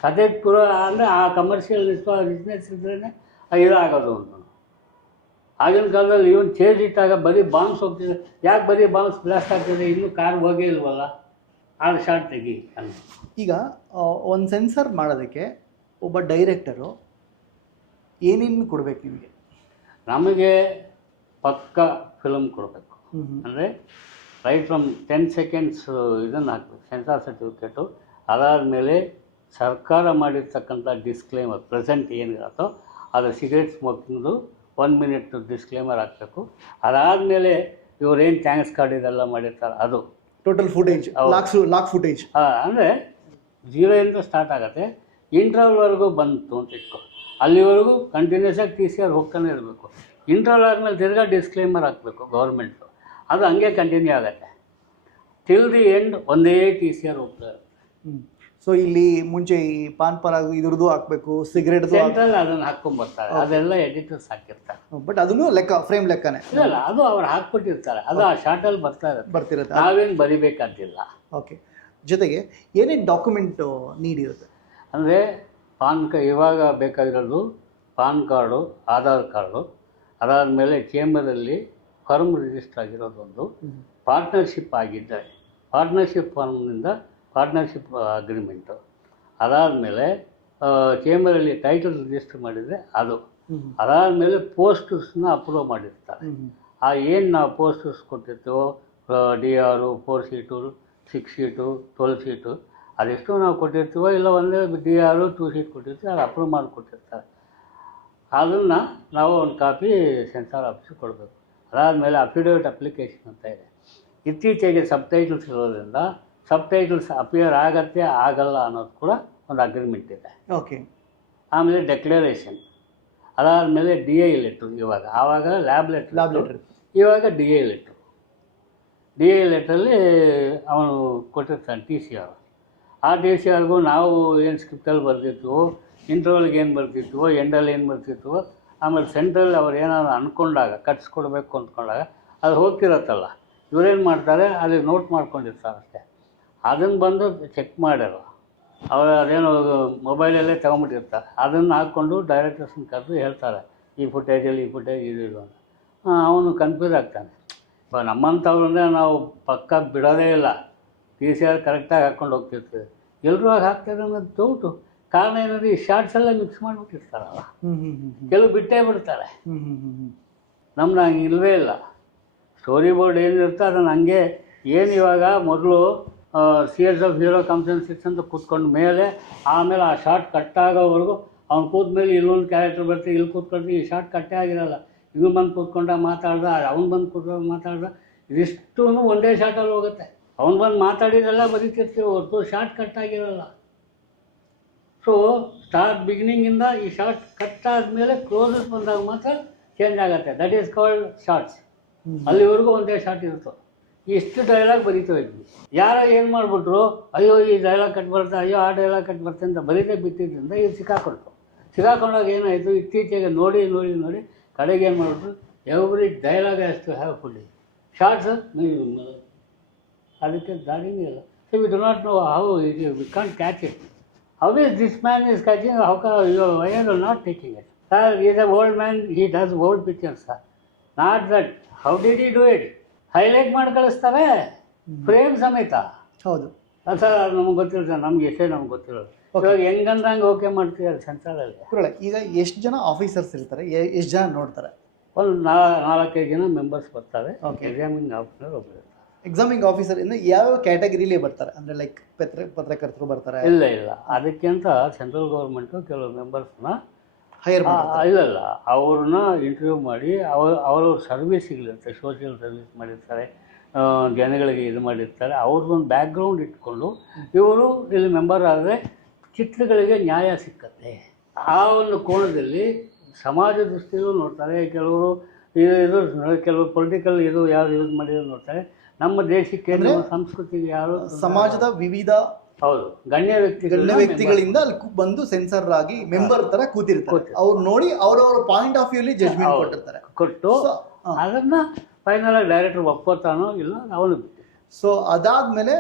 ಕತೆಗೆ ಪೂರ್ವ ಅಂದರೆ ಆ ಕಮರ್ಷಿಯಲ್ ಬಿಸ್ನೆಸ್ ಇದ್ರೇ ಇದಾಗೋದು ಅಂತ. ಆಗಿನ ಕಾಲದಲ್ಲಿ ಇವನ್ ಚೇಂಜ್ ಇಟ್ಟಾಗ ಬರೀ ಬಾಂಬ್ಸ್ ಹೋಗ್ತಿದೆ, ಯಾಕೆ ಬರೀ ಬಾಂಬ್ಸ್ ಬ್ಲಾಸ್ಟ್ ಆಗ್ತಿದೆ, ಇನ್ನೂ ಕಾರ್ ಹೋಗೇ ಇಲ್ವಲ್ಲ, ಆಗ ಶಾರ್ಟ್ ತೆಗಿ ಅಂತ. ಈಗ ಒಂದು ಸೆನ್ಸರ್ ಮಾಡೋದಕ್ಕೆ ಒಬ್ಬ ಡೈರೆಕ್ಟರು ಏನೇನು ಕೊಡಬೇಕು ನಿಮಗೆ? ನಮಗೆ ಪಕ್ಕ ಫಿಲಮ್ ಕೊಡಬೇಕು. ಅಂದರೆ ರೈಟ್ ಫ್ರಮ್ 10 ಸೆಕೆಂಡ್ಸ್ ಇದನ್ನು ಹಾಕಬೇಕು, ಸೆನ್ಸಾರ್ ಸರ್ಟಿಫಿಕೇಟು. ಅದಾದಮೇಲೆ ಸರ್ಕಾರ ಮಾಡಿರ್ತಕ್ಕಂಥ ಡಿಸ್ಕ್ಲೇಮರ್ ಪ್ರೆಸೆಂಟ್ ಏನಿರುತ್ತೋ ಅದು ಸಿಗರೇಟ್ ಸ್ಮೋಕಿಂಗ್ದು 1 ಮಿನಿಟ್ ಡಿಸ್ಕ್ಲೇಮರ್ ಹಾಕಬೇಕು. ಅದಾದಮೇಲೆ ಇವರೇನು ಥ್ಯಾಂಕ್ಸ್ ಕಾರ್ಡ್ ಇದೆಲ್ಲ ಮಾಡಿರ್ತಾರೆ ಅದು ಟೋಟಲ್ ಫುಟೇಜ್, ಲಾಕ್ ಫುಟೇಜ್. ಅಂದರೆ 0 ಸ್ಟಾರ್ಟ್ ಆಗುತ್ತೆ, ಇಂಟರ್ವಲ್ವರೆಗೂ ಬಂತು ಅಂತ ಇಟ್ಕೊ, ಅಲ್ಲಿವರೆಗೂ ಕಂಟಿನ್ಯೂಸ್ ಆಗಿ TCR ಹೋಗ್ತಾನೆ ಇರಬೇಕು. ಇಂಟರ್ವಲ್ ಆದಮೇಲೆ ತಿರ್ಗಾ ಡಿಸ್ಕ್ಲೇಮರ್ ಹಾಕಬೇಕು ಗೌರ್ಮೆಂಟು, ಅದು ಹಂಗೆ ಕಂಟಿನ್ಯೂ ಆಗುತ್ತೆ ಟಿಲ್ ದಿ ಎಂಡ್. ಒಂದೇ TCR ಹೋಗ್ತಾ ಇರುತ್ತೆ. ಸೊ ಇಲ್ಲಿ ಮುಂಚೆ ಈ ಪಾನ್ ಪರಾಗ್ ಇದ್ರದ್ದು ಹಾಕಬೇಕು, ಸಿಗರೇಟ್ ಸೆಂಟ್ರಲ್ ಅದನ್ನು ಹಾಕ್ಕೊಂಡ್ಬರ್ತಾರೆ, ಅದೆಲ್ಲ ಎಡಿಟರ್ಸ್ ಹಾಕಿರ್ತಾರೆ. ಬಟ್ ಅದನ್ನು ಲೆಕ್ಕ ಫ್ರೇಮ್ ಲೆಕ್ಕನೇ ಇಲ್ಲ, ಅದು ಅವ್ರು ಹಾಕ್ಬಿಟ್ಟಿರ್ತಾರೆ, ಅದು ಆ ಶಾರ್ಟಲ್ಲಿ ಬರ್ತಿರುತ್ತೆ, ನಾವೇನು ಬರಿಬೇಕಂತಿಲ್ಲ. ಓಕೆ, ಜೊತೆಗೆ ಏನೇನು ಡಾಕ್ಯುಮೆಂಟು ನೀಡಿರುತ್ತೆ ಅಂದರೆ ಇವಾಗ ಬೇಕಾಗಿರೋದು ಪಾನ್ ಕಾರ್ಡು, ಆಧಾರ್ ಕಾರ್ಡು, ಅದಾದಮೇಲೆ ಚೇಂಬರಲ್ಲಿ ಫರ್ಮ್ ರಿಜಿಸ್ಟರ್ ಆಗಿರೋದೊಂದು, ಪಾರ್ಟ್ನರ್ಶಿಪ್ ಆಗಿದ್ದರೆ ಪಾರ್ಟ್ನರ್ಶಿಪ್ ಫಾರ್ಮ್ನಿಂದ ಪಾರ್ಟ್ನರ್ಶಿಪ್ ಅಗ್ರಿಮೆಂಟು, ಅದಾದಮೇಲೆ ಚೇಂಬರಲ್ಲಿ ಟೈಟಲ್ ರಿಜಿಸ್ಟರ್ ಮಾಡಿದರೆ ಅದು, ಅದಾದಮೇಲೆ ಪೋಸ್ಟರ್ಸ್ನ ಅಪ್ರೂವ್ ಮಾಡಿರ್ತಾರೆ, ಏನು ನಾವು ಪೋಸ್ಟರ್ಸ್ ಕೊಟ್ಟಿರ್ತೀವೋ DR 4 ಸೀಟು 6 ಸೀಟು 12 ಸೀಟು ಅದೆಷ್ಟು ನಾವು ಕೊಟ್ಟಿರ್ತೀವೋ ಇಲ್ಲ ಒಂದೇ DR 2 ಸೀಟ್ ಕೊಟ್ಟಿರ್ತೀವಿ ಅದು ಅಪ್ರೂವ್ ಮಾಡಿ ಕೊಟ್ಟಿರ್ತಾರೆ. ಅದನ್ನು ನಾವು ಒಂದು ಕಾಪಿ ಸೆನ್ಸಾರ್ ಆಫೀಸಿಗೆ ಕೊಡಬೇಕು. ಅದಾದಮೇಲೆ ಅಫಿಡೇವಿಟ್ ಅಪ್ಲಿಕೇಶನ್ ಅಂತ ಇದೆ. ಇತ್ತೀಚೆಗೆ ಸಬ್ಟೈಟಲ್ಸ್ ಇರೋದ್ರಿಂದ ಸಬ್ಟೈಟಲ್ಸ್ ಅಪಿಯರ್ ಆಗತ್ತೆ ಆಗಲ್ಲ ಅನ್ನೋದು ಕೂಡ ಒಂದು ಅಗ್ರಿಮೆಂಟ್ ಇದೆ. ಓಕೆ. ಆಮೇಲೆ ಡೆಕ್ಲರೇಷನ್, ಅದಾದಮೇಲೆ DI ಲೆಟ್ರು. ಆವಾಗ ಲ್ಯಾಬ್ ಲೆಟ್ರ್, ಇವಾಗ DI ಲೆಟ್ರು. DI ಲೆಟ್ರಲ್ಲಿ ಅವನು ಕೊಟ್ಟಿರ್ತಾನೆ TCR. ಆ TCRಗೂ ನಾವು ಏನು ಸ್ಕ್ರಿಪ್ಟಲ್ಲಿ ಬರ್ತಿರ್ತೀವೋ, ಇಂಟರ್ವಲ್ಗೆ ಏನು ಬರ್ತಿರ್ತೀವೋ, ಎಂಡಲ್ಲಿ ಏನು ಬರ್ತಿರ್ತೀವೋ, ಆಮೇಲೆ ಸೆಂಟ್ರಲ್ಲಿ ಅವ್ರು ಏನಾದ್ರು ಅಂದ್ಕೊಂಡಾಗ ಕಟ್ಸ್ಕೊಡ್ಬೇಕು ಅಂದ್ಕೊಂಡಾಗ ಅದು ಹೋಗ್ತಿರತ್ತಲ್ಲ, ಇವರೇನು ಮಾಡ್ತಾರೆ ಅಲ್ಲಿ ನೋಟ್ ಮಾಡ್ಕೊಂಡಿರ್ತಾರೆ ಅಷ್ಟೇ. ಅದನ್ನು ಬಂದು ಚೆಕ್ ಮಾಡ್ಯಾರ ಅವರು, ಅದೇನೋ ಮೊಬೈಲಲ್ಲೇ ತೊಗೊಂಬಿಟ್ಟಿರ್ತಾರೆ. ಅದನ್ನು ಹಾಕ್ಕೊಂಡು ಡೈರೆಕ್ಟರ್ಸ್ನ ಕರೆದು ಹೇಳ್ತಾರೆ ಈ ಫುಟೇಜಲ್ಲಿ ಈ ಫುಟೇಜ್ ಇದು ಅಂತ. ಅವನು ಕನ್ಫ್ಯೂಸ್ ಆಗ್ತಾನೆ. ನಮ್ಮಂಥವ್ರು ಅಂದರೆ ನಾವು ಪಕ್ಕ ಬಿಡೋದೇ ಇಲ್ಲ, TCR ಕರೆಕ್ಟಾಗಿ ಹಾಕ್ಕೊಂಡು ಹೋಗ್ತಿರ್ತೀವಿ. ಎಲ್ಲರೂ ಆಗ ಹಾಕ್ತಾರೆ ಅನ್ನೋದು ಡೌಟು. ಕಾರಣ ಏನಂದರೆ ಈ ಶಾರ್ಟ್ಸ್ ಎಲ್ಲ ಮಿಕ್ಸ್ ಮಾಡಿಬಿಟ್ಟಿರ್ತಾರಲ್ಲ, ಕೆಲವು ಬಿಟ್ಟೇ ಬಿಡ್ತಾರೆ. ನಮ್ದು ಹಂಗೆ ಇಲ್ಲವೇ ಇಲ್ಲ. ಸ್ಟೋರಿ ಬೋರ್ಡ್ ಏನಿರುತ್ತೆ ಅದನ್ನು ಹಂಗೆ ಏನು ಇವಾಗ ಮೊದಲು CS of hero comes in 6 ಅಂತ ಕೂತ್ಕೊಂಡ ಮೇಲೆ ಆಮೇಲೆ ಆ ಶಾರ್ಟ್ ಕಟ್ಟಾಗೋವರೆಗೂ ಅವ್ನು ಕೂತ ಮೇಲೆ ಇಲ್ಲೊಂದು ಕ್ಯಾರೆಕ್ಟರ್ ಬರ್ತೀವಿ, ಇಲ್ಲಿ ಕೂತ್ಕೊಳ್ತೀವಿ, ಈ ಶಾರ್ಟ್ ಕಟ್ಟೇ ಆಗಿರಲ್ಲ. ಇವನು ಬಂದು ಕೂತ್ಕೊಂಡ ಮಾತಾಡ್ದ, ಅವ್ನು ಬಂದು ಕೂತ್ಕೊಂಡು ಮಾತಾಡ್ದ, ಇದಿಷ್ಟೂ ಒಂದೇ ಶಾರ್ಟಲ್ಲಿ ಹೋಗುತ್ತೆ. ಅವ್ನು ಬಂದು ಮಾತಾಡಿದೆಲ್ಲ ಬರೀತಿರ್ತೀವಿ ಹೊರತು ಶಾರ್ಟ್ ಕಟ್ಟಾಗಿರಲ್ಲ. ಸೊ ಬಿಗಿನಿಂಗಿಂದ ಈ ಶಾರ್ಟ್ ಕಟ್ ಆದಮೇಲೆ ಕ್ಲೋಸಸ್ ಬಂದಾಗ ಮಾತ್ರ ಚೇಂಜ್ ಆಗುತ್ತೆ. That is called shorts. ಅಲ್ಲಿವರೆಗೂ ಒಂದೇ ಶಾರ್ಟ್ ಇರುತ್ತೆ. ಇಷ್ಟು ಡೈಲಾಗ್ ಬರೀತಾ ಇದ್ವಿ. ಯಾರೋ ಏನು ಮಾಡಿಬಿಟ್ರು, ಅಯ್ಯೋ ಈ ಡೈಲಾಗ್ ಕಟ್ ಬರುತ್ತೆ, ಅಯ್ಯೋ ಆ ಡೈಲಾಗ್ ಕಟ್ ಬರುತ್ತೆ ಅಂತ ಬರೀದೇ ಬಿಟ್ಟಿದ್ದರಿಂದ ಇದು ಸಿಕ್ಕಾಕೊಂಡಾಗ ಏನಾಯಿತು, ಇತ್ತೀಚೆಗೆ ನೋಡಿ ಕಡೆಗೆ ಏನು ಮಾಡಿಬಿಟ್ರು, every dialogue has to have fully shorts. ಅದಕ್ಕೆ ದಾರಿನೇ ಇಲ್ಲ. So we do not know how we can't catch it. How is this man is catching, how why are not taking it? Sir is a old man, he does old pictures sir, not that. How did he do it? Highlight ಮಾಡಿ ಕಳಿಸ್ತಾರೆ frame ಸಮೇತ. ಹೌದು sir, ಅದು ನಮ್ಗೆ ಗೊತ್ತಿರುತ್ತೆ, ನಮ್ಗೆ ಎಷ್ಟೇ ನಮ್ಗೆ ಗೊತ್ತಿರೋದು. ಇವಾಗ ಹೆಂಗಂದ್ರೆ ಓಕೆ ಮಾಡ್ತೀವಿ ಸೆನ್ಸಾರಲ್ಲಿ. ಈಗ ಎಷ್ಟು ಜನ ಆಫೀಸರ್ಸ್ ಇರ್ತಾರೆ, ಎಷ್ಟು ಜನ ನೋಡ್ತಾರೆ? ಒಂದು 4-5 ಜನ ಮೆಂಬರ್ಸ್ ಬರ್ತಾರೆ. ಎಕ್ಸಾಮಿಂಗ್ ಆಫೀಸರ್ ಒಬ್ಬರು ಇರ್ತಾರೆ. ಎಕ್ಸಾಮಿಂಗ್ ಆಫೀಸರ್ ಇಂದ ಯಾವ ಕ್ಯಾಟಗರಿಲಿ ಬರ್ತಾರೆ? ಅಂದರೆ ಲೈಕ್ ಪತ್ರಕರ್ತರು ಬರ್ತಾರೆ? ಇಲ್ಲ ಅದಕ್ಕೆ ಅಂತ ಸೆಂಟ್ರಲ್ ಗೌರ್ಮೆಂಟು ಕೆಲವು ಮೆಂಬರ್ಸ್ನ ಹೈರ್ ಇಲ್ಲ ಅವ್ರನ್ನ ಇಂಟರ್ವ್ಯೂ ಮಾಡಿ ಅವ್ರವ್ರ ಸರ್ವಿಸ್ಗಳಿರುತ್ತೆ, ಸೋಷಿಯಲ್ ಸರ್ವಿಸ್ ಮಾಡಿರ್ತಾರೆ, ಜನಗಳಿಗೆ ಇದು ಮಾಡಿರ್ತಾರೆ. ಅವ್ರದ್ದೊಂದು ಬ್ಯಾಕ್ಗ್ರೌಂಡ್ ಇಟ್ಕೊಂಡು ಇವರು ಇಲ್ಲಿ ಮೆಂಬರ್ ಆದರೆ ಚಿತ್ರಗಳಿಗೆ ನ್ಯಾಯ ಸಿಕ್ಕತ್ತೆ. ಆ ಒಂದು ಕೋಣದಲ್ಲಿ ಸಮಾಜ ದೃಷ್ಟಿಯಲ್ಲೂ ನೋಡ್ತಾರೆ. ಕೆಲವರು ಕೆಲವರು ಪೊಲಿಟಿಕಲ್ ಯಾರು ಯೂಸ್ ಮಾಡಿದ್ರು ನೋಡ್ತಾರೆ. ನಮ್ಮ ದೇಶಕ್ಕೆ, ನಮ್ಮ ಸಂಸ್ಕೃತಿಗೆ ಯಾರು ಸಮಾಜದ ವಿವಿಧ ಹೌದು ಗಣ್ಯ ವ್ಯಕ್ತಿಗಳಿಂದ ಅಲ್ಲಿ ಬಂದು ಸೆನ್ಸರ್ ಆಗಿ ಮೆಂಬರ್ ತರ ಕೂತಿರ್ತಾರೆ. ಅವ್ರು ನೋಡಿ ಅವ್ರವ್ರ ಪಾಯಿಂಟ್ ಆಫ್ ವ್ಯೂ ಜಜ್ಮೆಂಟ್ ಕೊಟ್ಟು ಅದನ್ನ ಫೈನಲ್ ಆಗಿ ಡೈರೆಕ್ಟರ್ ಒಪ್ಕೋತಾನೋ ಇಲ್ಲ ಅವನು. ಸೊ ಅದಾದ್ಮೇಲೆ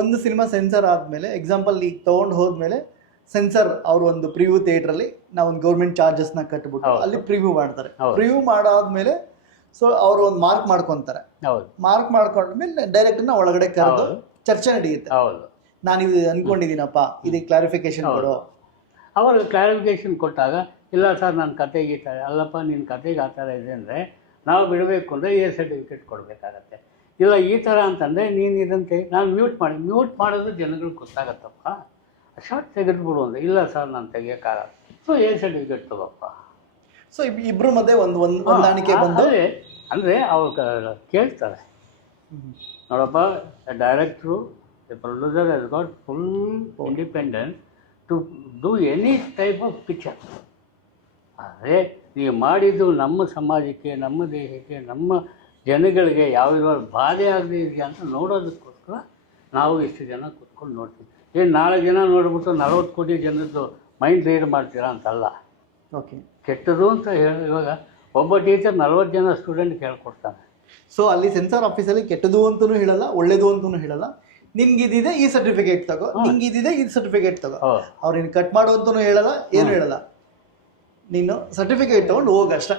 ಒಂದು ಸಿನಿಮಾ ಸೆನ್ಸರ್ ಆದ್ಮೇಲೆ, ಎಕ್ಸಾಂಪಲ್ ಈಗ ತಗೊಂಡು ಹೋದ್ಮೇಲೆ ಸೆನ್ಸರ್ ಅವ್ರು ಒಂದು ಪ್ರಿವ್ಯೂ ಥಿಯೇಟ್ರಲ್ಲಿ ನಾವು ಒಂದು ಗೌರ್ಮೆಂಟ್ ಚಾರ್ಜಸ್ನ ಕಟ್ಬಿಟ್ಟು ಅಲ್ಲಿ ಪ್ರಿವ್ಯೂ ಮಾಡ್ತಾರೆ. ಪ್ರಿವ್ಯೂ ಮಾಡಾದ್ಮೇಲೆ ಸೊ ಅವರು ಒಂದು ಮಾರ್ಕ್ ಮಾಡ್ಕೊತಾರೆ. ಮಾರ್ಕ್ ಮಾಡ್ಕೊಂಡ್ಮೇಲೆ ಡೈರೆಕ್ಟರ್ನ ಒಳಗಡೆ ಕರೆದು ಚರ್ಚೆ ನಡೆಯುತ್ತೆ. ನಾನು ಇದು ಅನ್ಕೊಂಡಿದ್ದೀನಪ್ಪ, ಇದಕ್ಕೆ ಕ್ಲಾರಿಫಿಕೇಶನ್ ಕೊಡು. ಅವರು ಕ್ಲಾರಿಫಿಕೇಶನ್ ಕೊಟ್ಟಾಗ, ಇಲ್ಲ ಸರ್ ನನ್ನ ಕತೆಗೆ ಈ ಥರ ಅಲ್ಲಪ್ಪ, ನಿನ್ನ ಕತೆಗೆ ಆ ಥರ ಇದೆ ಅಂದರೆ ನಾವು ಬಿಡಬೇಕು ಅಂದರೆ A ಸರ್ಟಿಫಿಕೇಟ್ ಕೊಡಬೇಕಾಗತ್ತೆ. ಇಲ್ಲ ಈ ಥರ ಅಂತಂದರೆ ನೀನು ಇದಂತೆ ನಾನು ಮ್ಯೂಟ್ ಮಾಡೋದು ಜನಗಳಿಗೆ ಗೊತ್ತಾಗತ್ತಪ್ಪ, ಶಾರ್ಟ್ ತೆಗೆದುಬಿಡು ಅಂದರೆ, ಇಲ್ಲ ಸರ್ ನಾನು ತೆಗಿಯೋಕ್ಕಾಗಲ್ಲ, ಸೊ A ಸರ್ಟಿಫಿಕೇಟ್ ತಗೋಪ್ಪ. ಸೊ ಇಬ್ಬರು ಮಧ್ಯೆ ಒಂದು ಹೊಂದಾಣಿಕೆ ಬಂದು ಅಂದರೆ ಅವ್ರು ಕೇಳ್ತಾರೆ, ನೋಡಪ್ಪ director producer has got full independence to do any type of picture. ಆದರೆ ನೀವು ಮಾಡಿದ್ದು ನಮ್ಮ ಸಮಾಜಕ್ಕೆ, ನಮ್ಮ ದೇಶಕ್ಕೆ, ನಮ್ಮ ಜನಗಳಿಗೆ ಯಾವ ಬಾಧೆ ಆಗದೆ ಇದೆಯಾ ಅಂತ ನೋಡೋದಕ್ಕೋಸ್ಕರ ನಾವು ಇಷ್ಟು ಜನ ಕೂತ್ಕೊಂಡು ನೋಡ್ತೀವಿ. ಏನು 4 ಜನ ನೋಡ್ಬಿಟ್ಟು 40 ಕೋಟಿ ಜನದ್ದು ಮೈಂಡ್ ರೀಡ್ ಮಾಡ್ತೀರಾ ಅಂತಲ್ಲ. ಓಕೆ, ಕೆಟ್ಟದು ಅಂತ ಇವಾಗ ಒಬ್ಬ ಟೀಚರ್ 40 ಜನ ಸ್ಟೂಡೆಂಟ್ಗೆ ಹೇಳ್ಕೊಡ್ತಾನೆ. ಸೊ ಅಲ್ಲಿ ಸೆನ್ಸಾರ್ ಆಫೀಸಲ್ಲಿ ಕೆಟ್ಟದು ಅಂತಲೂ ಹೇಳಲ್ಲ, ಒಳ್ಳೇದು ಅಂತಲೂ ಹೇಳಲ್ಲ. ನಿನ್ಗೆ ಇದಿದೆ ಈ ಸರ್ಟಿಫಿಕೇಟ್ ತಗೋ, ನಿಂಗೆ ಇದಿದೆ ಈ ಸರ್ಟಿಫಿಕೇಟ್ ತಗೋ. ಅವ್ರು ಇನ್ನು ಕಟ್ ಮಾಡು ಅಂತಲೂ ಹೇಳಲ್ಲ, ಏನು ಹೇಳಲ್ಲ, ನೀನು ಸರ್ಟಿಫಿಕೇಟ್ ತೊಗೊಂಡು ಹೋಗಷ್ಟ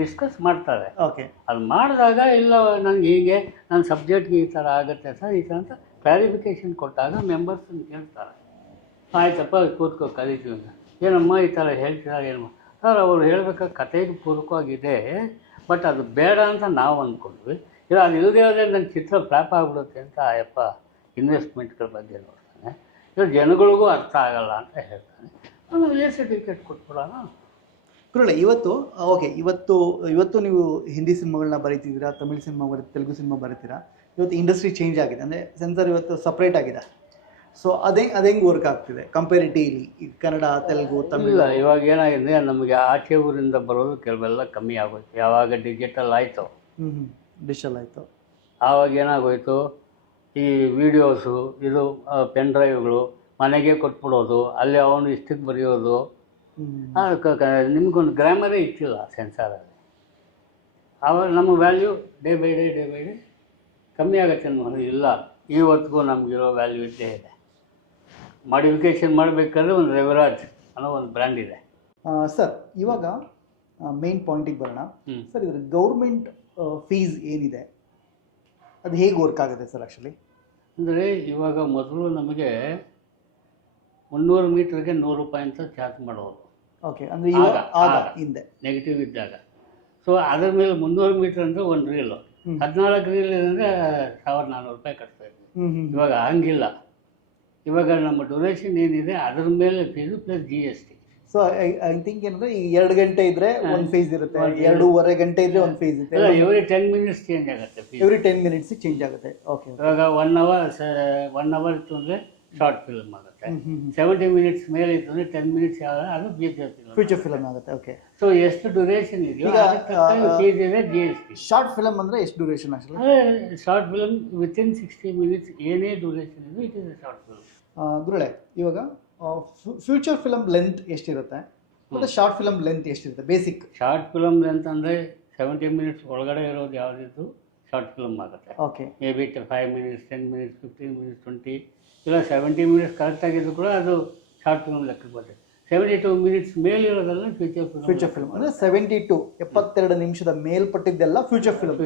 ಡಿಸ್ಕಸ್ ಮಾಡ್ತಾರೆ. ಓಕೆ, ಅದು ಮಾಡಿದಾಗ ಇಲ್ಲ ನನಗೆ ಹೀಗೆ ನನ್ನ ಸಬ್ಜೆಕ್ಟ್ಗೆ ಈ ಥರ ಆಗುತ್ತೆ ಸರ್, ಈ ಥರ ಅಂತ ಕ್ಲಾರಿಫಿಕೇಷನ್ ಕೊಟ್ಟಾಗ ಮೆಂಬರ್ಸನ್ನು ಕೇಳ್ತಾರೆ. ಆಯ್ತಪ್ಪ ಕೂತ್ಕೋ ಕಲಿತೀವಿ, ಏನಮ್ಮ ಈ ಥರ ಹೇಳ್ತೀರಾ ಏನು ಸರ್? ಅವ್ರು ಹೇಳ್ಬೇಕಾದ್ರೆ ಕತೆಗೆ ಪೂರಕವಾಗಿದೆ, ಬಟ್ ಅದು ಬೇಡ ಅಂತ ನಾವು ಅಂದ್ಕೊಂಡ್ವಿ. ಇಲ್ಲ ಅದು ಇಲ್ಲದೆ ಹೋದರೆ ನನ್ನ ಚಿತ್ರ ಫ್ಲಾಪ್ ಆಗಿಬಿಡುತ್ತೆ ಅಂತ ಆಯಪ್ಪ ಇನ್ವೆಸ್ಟ್ಮೆಂಟ್ಗಳ ಬಗ್ಗೆ ನೋಡ್ತಾನೆ. ಇಲ್ಲ ಜನಗಳಿಗೂ ಅರ್ಥ ಆಗಲ್ಲ ಅಂತ ಹೇಳ್ತಾನೆ. ನಾವು ಎ ಸರ್ಟಿಫಿಕೇಟ್ ಕೊಟ್ಬಿಡೋಣ. ಗುರುಳೆ, ಇವತ್ತು ನೀವು ಹಿಂದಿ ಸಿನಿಮಾಗಳನ್ನ ಬರೀತಿದ್ದೀರಾ, ತಮಿಳ್ ಸಿನಿಮಾ ತೆಲುಗು ಸಿನಿಮಾ ಬರೀತೀರಾ. ಇವತ್ತು ಇಂಡಸ್ಟ್ರಿ ಚೇಂಜ್ ಆಗಿದೆ, ಅಂದರೆ ಸೆನ್ಸರ್ ಇವತ್ತು ಸಪ್ರೇಟ್ ಆಗಿದೆ. ಸೊ ಅದು ಹೆಂಗೆ ವರ್ಕ್ ಆಗ್ತಿದೆ ಕಂಪೇರಿಟಿವ್ಲಿ ಈಗ ಕನ್ನಡ, ತೆಲುಗು, ತಮಿಳ್? ಇಲ್ಲ, ಇವಾಗ ಏನಾಗಿದೆ, ನಮಗೆ ಆಚೆ ಊರಿಂದ ಬರೋದು ಕೆಲವೆಲ್ಲ ಕಮ್ಮಿ ಆಗೋಯ್ತು. ಯಾವಾಗ ಡಿಜಿಟಲ್ ಆಯಿತು, ಡಿಜಿಟಲ್ ಆಯಿತು, ಆವಾಗ ಏನಾಗೋಯ್ತು, ಈ ವಿಡಿಯೋಸು ಇದು ಪೆನ್ ಡ್ರೈವ್ಗಳು ಮನೆಗೆ ಕೊಟ್ಬಿಡೋದು, ಅಲ್ಲಿ ಅವನು ಇಷ್ಟಕ್ಕೆ ಬರೆಯೋದು. ನಿಮ್ಗೊಂದು ಗ್ರಾಮರೇ ಇತ್ತಿಲ್ಲ ಸೆನ್ಸಾರಲ್ಲಿ. ಆವಾಗ ನಮ್ಮ ವ್ಯಾಲ್ಯೂ ಡೇ ಬೈ ಡೇ ಕಮ್ಮಿ ಆಗುತ್ತೆ ಅನ್ನೋದು ಇಲ್ಲ. ಇವತ್ತಿಗೂ ನಮಗಿರೋ ವ್ಯಾಲ್ಯೂ ಇದ್ದೇ ಇದೆ. ಮಾಡಿಫಿಕೇಷನ್ ಮಾಡಬೇಕಾದ್ರೆ ಒಂದು ರೆವರಾಜ್ ಅನ್ನೋ ಒಂದು ಬ್ರ್ಯಾಂಡ್ ಇದೆ. ಸರ್, ಇವಾಗ ಮೇನ್ ಪಾಯಿಂಟಿಗೆ ಬರೋಣ. ಸರ್, ಇದ್ರ ಗೌರ್ಮೆಂಟ್ ಫೀಸ್ ಏನಿದೆ ಅದು ಹೇಗೆ ವರ್ಕ್ ಆಗುತ್ತೆ ಸರ್ ಆ್ಯಕ್ಚುಲಿ? ಅಂದರೆ ಇವಾಗ ಮೊದಲು ನಮಗೆ 300 ಮೀಟ್ರಿಗೆ 100 ರೂಪಾಯಿ ಅಂತ ಚಾರ್ಜ್ ಮಾಡೋರು. ಓಕೆ, ಅಂದರೆ ಇವಾಗ ಹಿಂದೆ ನೆಗೆಟಿವ್ ಇದ್ದಾಗ. ಸೊ ಅದ್ರ ಮೇಲೆ 300 ಮೀಟ್ರ್ ಅಂದರೆ ಒಂದು ರೀಲು, 14 ರೀಲ್ ಅಂದರೆ 1400 ರೂಪಾಯಿ ಕಟ್ತಾ ಇದ್ವಿ. ಇವಾಗ ಹಂಗಿಲ್ಲ. ಇವಾಗ ನಮ್ಮ ಡೊನೇಷನ್ ಏನಿದೆ ಅದ್ರ ಮೇಲೆ fees plus GST. So I think ಏನಂದ್ರೆ ಈಗ 2 ಗಂಟೆ ಇದ್ರೆ ಒಂದು ಫೀಸ್ ಇರುತ್ತೆ, 2.5 ಗಂಟೆ ಇದ್ರೆ ಒಂದು ಫೀಸ್ ಇರುತ್ತೆ. ಎವ್ರಿ 10 ಮಿನಿಟ್ಸ್ ಚೇಂಜ್ ಆಗುತ್ತೆ. ಎವ್ರಿ 10 ಮಿನಿಟ್ಸ್ ಚೇಂಜ್ ಆಗುತ್ತೆ. ಓಕೆ, ಇವಾಗ 1 ಅವರ್ ಇತ್ತು ಅಂದರೆ ಶಾರ್ಟ್ ಫಿಲ್ಮ್ ಆಗುತ್ತೆ. 70 ಮಿನಿಟ್ಸ್ ಮೇಲೆ ಇತ್ತು ಅಂದರೆ 10 ಮಿನಿಟ್ಸ್ ಅದು ಫ್ಯೂಚರ್ ಫಿಲಮ್ ಆಗುತ್ತೆ. ಓಕೆ, ಸೊ ಎಷ್ಟು ಡ್ಯೂರೇಷನ್ ಇದೆಯೋ ಫೀಸ್ ಇದೆ GST. ಶಾರ್ಟ್ ಫಿಲಮ್ ಅಂದರೆ ಎಷ್ಟು duration actually? Short film within 60 minutes ಏನೇ ಡ್ಯೂರೇಷನ್ ಇದೆ ಇಟ್ ಇಸ್ ಶಾರ್ಟ್ ಫಿಲ್ಮ್. ಗುರುಳೆ, ಇವಾಗ ಫ್ಯೂಚರ್ ಫಿಲಮ್ ಲೆಂತ್ ಎಷ್ಟಿರುತ್ತೆ ಮತ್ತು ಶಾರ್ಟ್ ಫಿಲಮ್ ಲೆಂತ್ ಎಷ್ಟಿರುತ್ತೆ? ಬೇಸಿಕ್ ಶಾರ್ಟ್ ಫಿಲಮ್ ಲೆಂತ್ ಅಂದರೆ 70 ಮಿನಿಟ್ಸ್ ಒಳಗಡೆ ಇರೋದು ಯಾವುದಿದ್ದು ಶಾರ್ಟ್ ಫಿಲ್ಮ್ ಆಗುತ್ತೆ. Okay, maybe 5 minutes, 10 minutes, 15 minutes, 20 ಇಲ್ಲ 70 ಮಿನಿಟ್ಸ್ ಕರೆಕ್ಟಾಗಿದ್ದು ಕೂಡ ಅದು ಶಾರ್ಟ್ ಫಿಲ್ಮ್ ಲೆಕ್ಕಕ್ಕೆ ಬರುತ್ತೆ. 72 ಮಿನಿಟ್ಸ್ ಮೇಲಿರೋದೆಲ್ಲ ಫ್ಯೂಚರ್ ಫಿಲ್ಮ್ ಅಂದರೆ 72 ನಿಮಿಷದ ಮೇಲ್ಪಟ್ಟಿದ್ದೆಲ್ಲ ಫ್ಯೂಚರ್ ಫಿಲ್ಮ್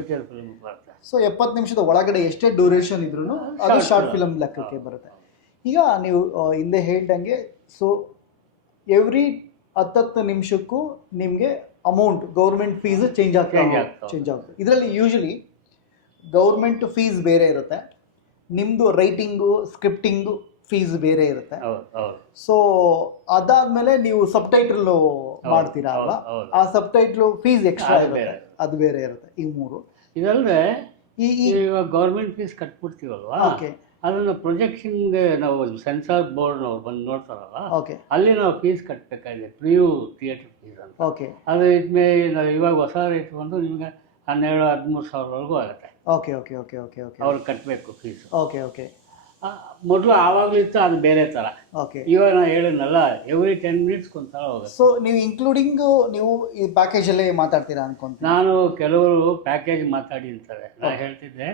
ಬರುತ್ತೆ. ಸೊ 70 ನಿಮಿಷದ ಒಳಗಡೆ ಎಷ್ಟೇ ಡ್ಯೂರೇಷನ್ ಇದ್ರೂ ಅದು ಶಾರ್ಟ್ ಫಿಲ್ಮ್ ಲೆಕ್ಕಕ್ಕೆ ಬರುತ್ತೆ. ಈಗ ನೀವು ಹಿಂದೆ ಹೇಳ್ದಂಗೆ, ಸೊ ಎವ್ರಿ 10 ನಿಮಿಷಕ್ಕೂ ನಿಮಗೆ ಅಮೌಂಟ್ ಗೌರ್ಮೆಂಟ್ ಫೀಸ್ ಚೇಂಜ್ ಆಗುತ್ತೆ. ಇದರಲ್ಲಿ ಯೂಶಲಿ ಗೌರ್ಮೆಂಟ್ ಫೀಸ್ ಬೇರೆ ಇರುತ್ತೆ, ನಿಮ್ಮದು ರೈಟಿಂಗು ಸ್ಕ್ರಿಪ್ಟಿಂಗು ಫೀಸ್ ಬೇರೆ ಇರುತ್ತೆ. ಸೊ ಅದಾದ್ಮೇಲೆ ನೀವು ಸಬ್ಟೈಟಲ್ ಮಾಡ್ತೀರಾ ಅಲ್ವಾ, ಆ ಸಬ್ಟೈಟ್ಲು ಫೀಸ್ ಎಕ್ಸ್ಟ್ರಾ ಇರುತ್ತೆ, ಅದು ಬೇರೆ ಇರುತ್ತೆ. ಈ 3 ಇದಲ್ಲದೆ ಇವಾಗ ಗೌರ್ಮೆಂಟ್ ಫೀಸ್ ಕಟ್ಬಿಡ್ತೀವಲ್ವಾ, ಅದನ್ನು ಪ್ರೊಜೆಕ್ಷನ್ಗೆ ನಾವು ಸೆನ್ಸಾರ್ ಬೋರ್ಡ್ನವ್ರು ಬಂದು ನೋಡ್ತಾರಲ್ಲ, ಅಲ್ಲಿ ನಾವು ಫೀಸ್ ಕಟ್ಟಬೇಕಾಗಿದೆ, ಪ್ರಿವ್ಯೂ ಥಿಯೇಟರ್ ಫೀಸ್ ಅಂತ. ಅದು ಇದ್ಮೇಲೆ ಇವಾಗ ಹೊಸ ರೇಟ್ ಬಂದು ನಿಮಗೆ 12-13 ಸಾವಿರವರೆಗೂ ಆಗುತ್ತೆ. ಅವ್ರು ಕಟ್ಟಬೇಕು ಫೀಸ್. ಮೊದಲು ಆವಾಗಲೂ ಇತ್ತು, ಅದು ಬೇರೆ ಥರ. ಇವಾಗ ನಾನು ಹೇಳಿದ್ನಲ್ಲ, ಎವ್ರಿ 10 ಮಿನಿಟ್ಸ್ಗೆ ಒಂಥರ ಹೋಗುತ್ತೆ. ಸೊ ನೀವು ಇನ್ಕ್ಲೂಡಿಂಗ್ ನೀವು ಈ ಪ್ಯಾಕೇಜಲ್ಲೇ ಮಾತಾಡ್ತೀರಾ ಅನ್ಕೊಂತೀನಿ. ನಾನು ಕೆಲವರು ಪ್ಯಾಕೇಜ್ ಮಾತಾಡಿ ಅಂತಾರೆ. ನಾನು ಹೇಳ್ತಿದ್ದೆ,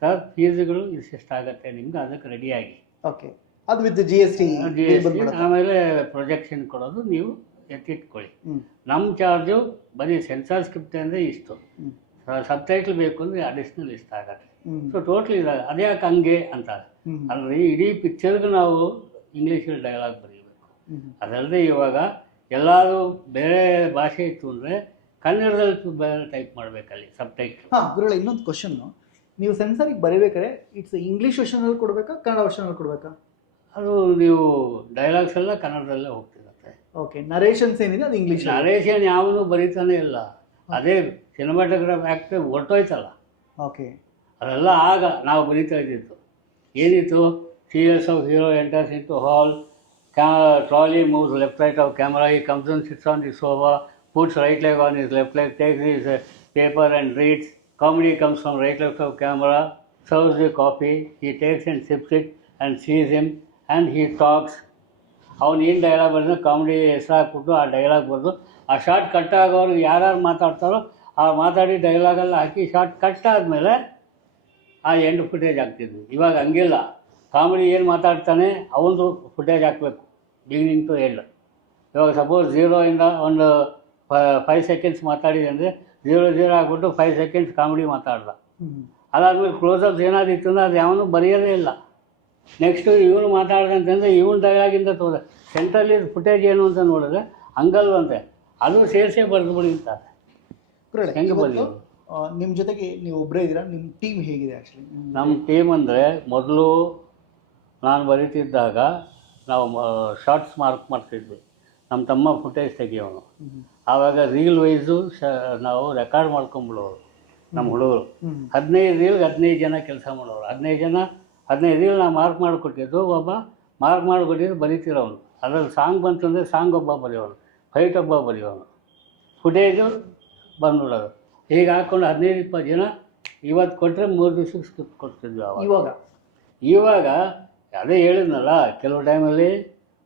ಸರ್ ಫೀಸ್ಗಳು ಇಷ್ಟೆಷ್ಟಾಗತ್ತೆ ನಿಮ್ಗೆ, ಅದಕ್ಕೆ ರೆಡಿಯಾಗಿ. ಓಕೆ, ಅದು ವಿತ್ GST. ಆಮೇಲೆ ಪ್ರೊಜೆಕ್ಷನ್ ಕೊಡೋದು ನೀವು ಎತ್ತಿಟ್ಕೊಳ್ಳಿ. ನಮ್ಮ ಚಾರ್ಜು ಬರೀ ಸೆನ್ಸಾರ್ ಸ್ಕ್ರಿಪ್ಟ್ ಅಂದರೆ ಇಷ್ಟು, ಸಬ್ಟೈಟ್ಲ್ ಬೇಕು ಅಂದರೆ ಅಡಿಷ್ನಲ್ ಇಷ್ಟ ಆಗತ್ತೆ. ಸೊ ಟೋಟ್ಲಿ ಇದಾಗ ಅದ್ಯಾಕೆ ಹಂಗೆ ಅಂತಾರೆ. ಅಂದರೆ ಇಡೀ ಪಿಕ್ಚರ್ಗೆ ನಾವು ಇಂಗ್ಲೀಷಲ್ಲಿ ಡೈಲಾಗ್ ಬರೀಬೇಕು. ಅದಲ್ಲದೆ ಇವಾಗ ಎಲ್ಲಾದರೂ ಬೇರೆ ಭಾಷೆ ಇತ್ತು ಅಂದರೆ ಕನ್ನಡದಲ್ಲಿ ಬೇರೆ ಟೈಪ್ ಮಾಡಬೇಕಲ್ಲಿ ಸಬ್ಟೈಟ್ಲ್. ಗುರುಳೆ, ಇನ್ನೊಂದು ಕ್ವಶನ್ನು, ನೀವು ಸೆನ್ಸರಿಗೆ ಬರೀಬೇಕಾದ್ರೆ ಇಟ್ಸ್ ಇಂಗ್ಲೀಷ್ ವರ್ಷನಲ್ಲಿ ಕೊಡಬೇಕಾ, ಕನ್ನಡ ವರ್ಷನಲ್ಲಿ ಕೊಡಬೇಕಾ? ಅದು ನೀವು ಡೈಲಾಗ್ಸ್ ಎಲ್ಲ ಕನ್ನಡದಲ್ಲೇ ಹೋಗ್ತಿರುತ್ತೆ. ಓಕೆ, ನರೇಷನ್ಸ್ ಏನಿದೆ ಅದು ಇಂಗ್ಲೀಷ್. ನರೇಷನ್ ಯಾವನು ಬರೀತಾನೆ ಇಲ್ಲ, ಅದೇ ಸಿನಿಮಾಟೋಗ್ರಾಫ್ ಆ್ಯಕ್ಟ್ ಹೊರಟೋಯ್ತಲ್ಲ. ಓಕೆ, ಅದೆಲ್ಲ ಆಗ ನಾವು ಬರೀತಾ ಇದ್ದಿದ್ದು ಏನಿತ್ತು, CS of hero enters into hall, trolley moves left right of camera, he comes and sits on the sofa, puts right leg on his left leg, takes his paper and reads. Comedy comes from right left of camera, serves the coffee, he takes and sips it and sees him and he talks. ಅವನು ಏನು dialogue ಬರೆದ್ರೆ comedy ಹೆಸರು ಹಾಕ್ಬಿಟ್ಟು ಆ dialogue ಬರೆದು ಆ short cut ಆಗೋರು ಯಾರ್ಯಾರು ಮಾತಾಡ್ತಾರೋ ಆ ಮಾತಾಡಿ ಡೈಲಾಗೆಲ್ಲ ಹಾಕಿ ಶಾರ್ಟ್ ಕಟ್ ಆದಮೇಲೆ ಆ ಎಂಡ್ ಫುಟೇಜ್ ಹಾಕ್ತಿದ್ವಿ. ಇವಾಗ ಹಂಗಿಲ್ಲ, ಕಾಮಿಡಿ ಏನು ಮಾತಾಡ್ತಾನೆ ಅವನದು ಫುಟೇಜ್ ಹಾಕಬೇಕು ಬಿಗಿನಿಂಗ್ ಟು ಎಂಡ್. ಇವಾಗ ಸಪೋಸ್ 0 ಇಂದ ಒಂದು 5 ಸೆಕೆಂಡ್ಸ್ ಮಾತಾಡಿದೆ ಅಂದರೆ 0 ಹಾಕ್ಬಿಟ್ಟು 5 ಸೆಕೆಂಡ್ಸ್ ಕಾಮಿಡಿ ಮಾತಾಡ್ದ. ಅದಾದಮೇಲೆ ಕ್ಲೋಸಪ್ಸ್ ಏನಾದ್ರು ಇತ್ತು ಅಂದರೆ ಅದು ಯಾವನು ಬರೆಯೋದೇ ಇಲ್ಲ. ನೆಕ್ಸ್ಟು ಇವನು ಮಾತಾಡ್ದೆ ಅಂತಂದರೆ ಇವನು ಡೈಲಾಗಿಂದ ತೋರಿಸ ಸೆಂಟ್ರಲ್ಲಿ ಫುಟೇಜ್ ಏನು ಅಂತ ನೋಡಿದ್ರೆ ಹಂಗಲ್ವಂತೆ, ಅದು ಸೇರಿಸೇ ಬರೆದು ಬಿಡಿರ್ತಾರೆ. ಹೆಂಗೆ ಬರೆಯೋದು? ನಿಮ್ಮ ಜೊತೆಗೆ ನೀವು ಒಬ್ಬರೇ ಇದ್ದೀರಾ? ನಿಮ್ಮ ಟೀಮ್ ಹೇಗಿದೆ ಆ್ಯಕ್ಚುಲಿ? ನಮ್ಮ ಟೀಮ್ ಅಂದರೆ ಮೊದಲು ನಾನು ಬರೀತಿದ್ದಾಗ ನಾವು ಶಾರ್ಟ್ಸ್ ಮಾರ್ಕ್ ಮಾಡ್ತಿದ್ವಿ. ನಮ್ಮ ತಮ್ಮ ಫುಟೇಜ್ ತೆಗಿಯೋನು. ಆವಾಗ ರೀಲ್ ವೈಸು ನಾವು ರೆಕಾರ್ಡ್ ಮಾಡ್ಕೊಂಬಿಡೋರು ನಮ್ಮ ಹುಡುಗರು. 15 ರೀಲ್ಗೆ 15 ಜನ ಕೆಲಸ ಮಾಡೋರು. 15 ರೀಲ್ ನಾವು ಮಾರ್ಕ್ ಮಾಡಿಕೊಟ್ಟಿದ್ದು, ಒಬ್ಬ ಮಾರ್ಕ್ ಮಾಡಿಕೊಟ್ಟಿದ್ದು ಬರೀತಿರೋನು. ಅದ್ರಲ್ಲಿ ಸಾಂಗ್ ಬಂತಂದರೆ ಸಾಂಗ್ ಒಬ್ಬ ಬರೆಯೋನು, ಫೈಟ್ ಒಬ್ಬ ಬರೆಯೋನು, ಫುಟೇಜು ಬಂದ್ಬಿಡೋದು. ಹೀಗೆ ಹಾಕ್ಕೊಂಡು 15-20 ಜನ ಇವತ್ತು ಕೊಟ್ಟರೆ 3 ದಿವ್ಸಕ್ಕೆ ಸ್ಕ್ರಿಪ್ಟ್ ಕೊಡ್ತಿದ್ವಿ. ಇವಾಗ ಅದೇ ಹೇಳಿದ್ನಲ್ಲ, ಕೆಲವು ಟೈಮಲ್ಲಿ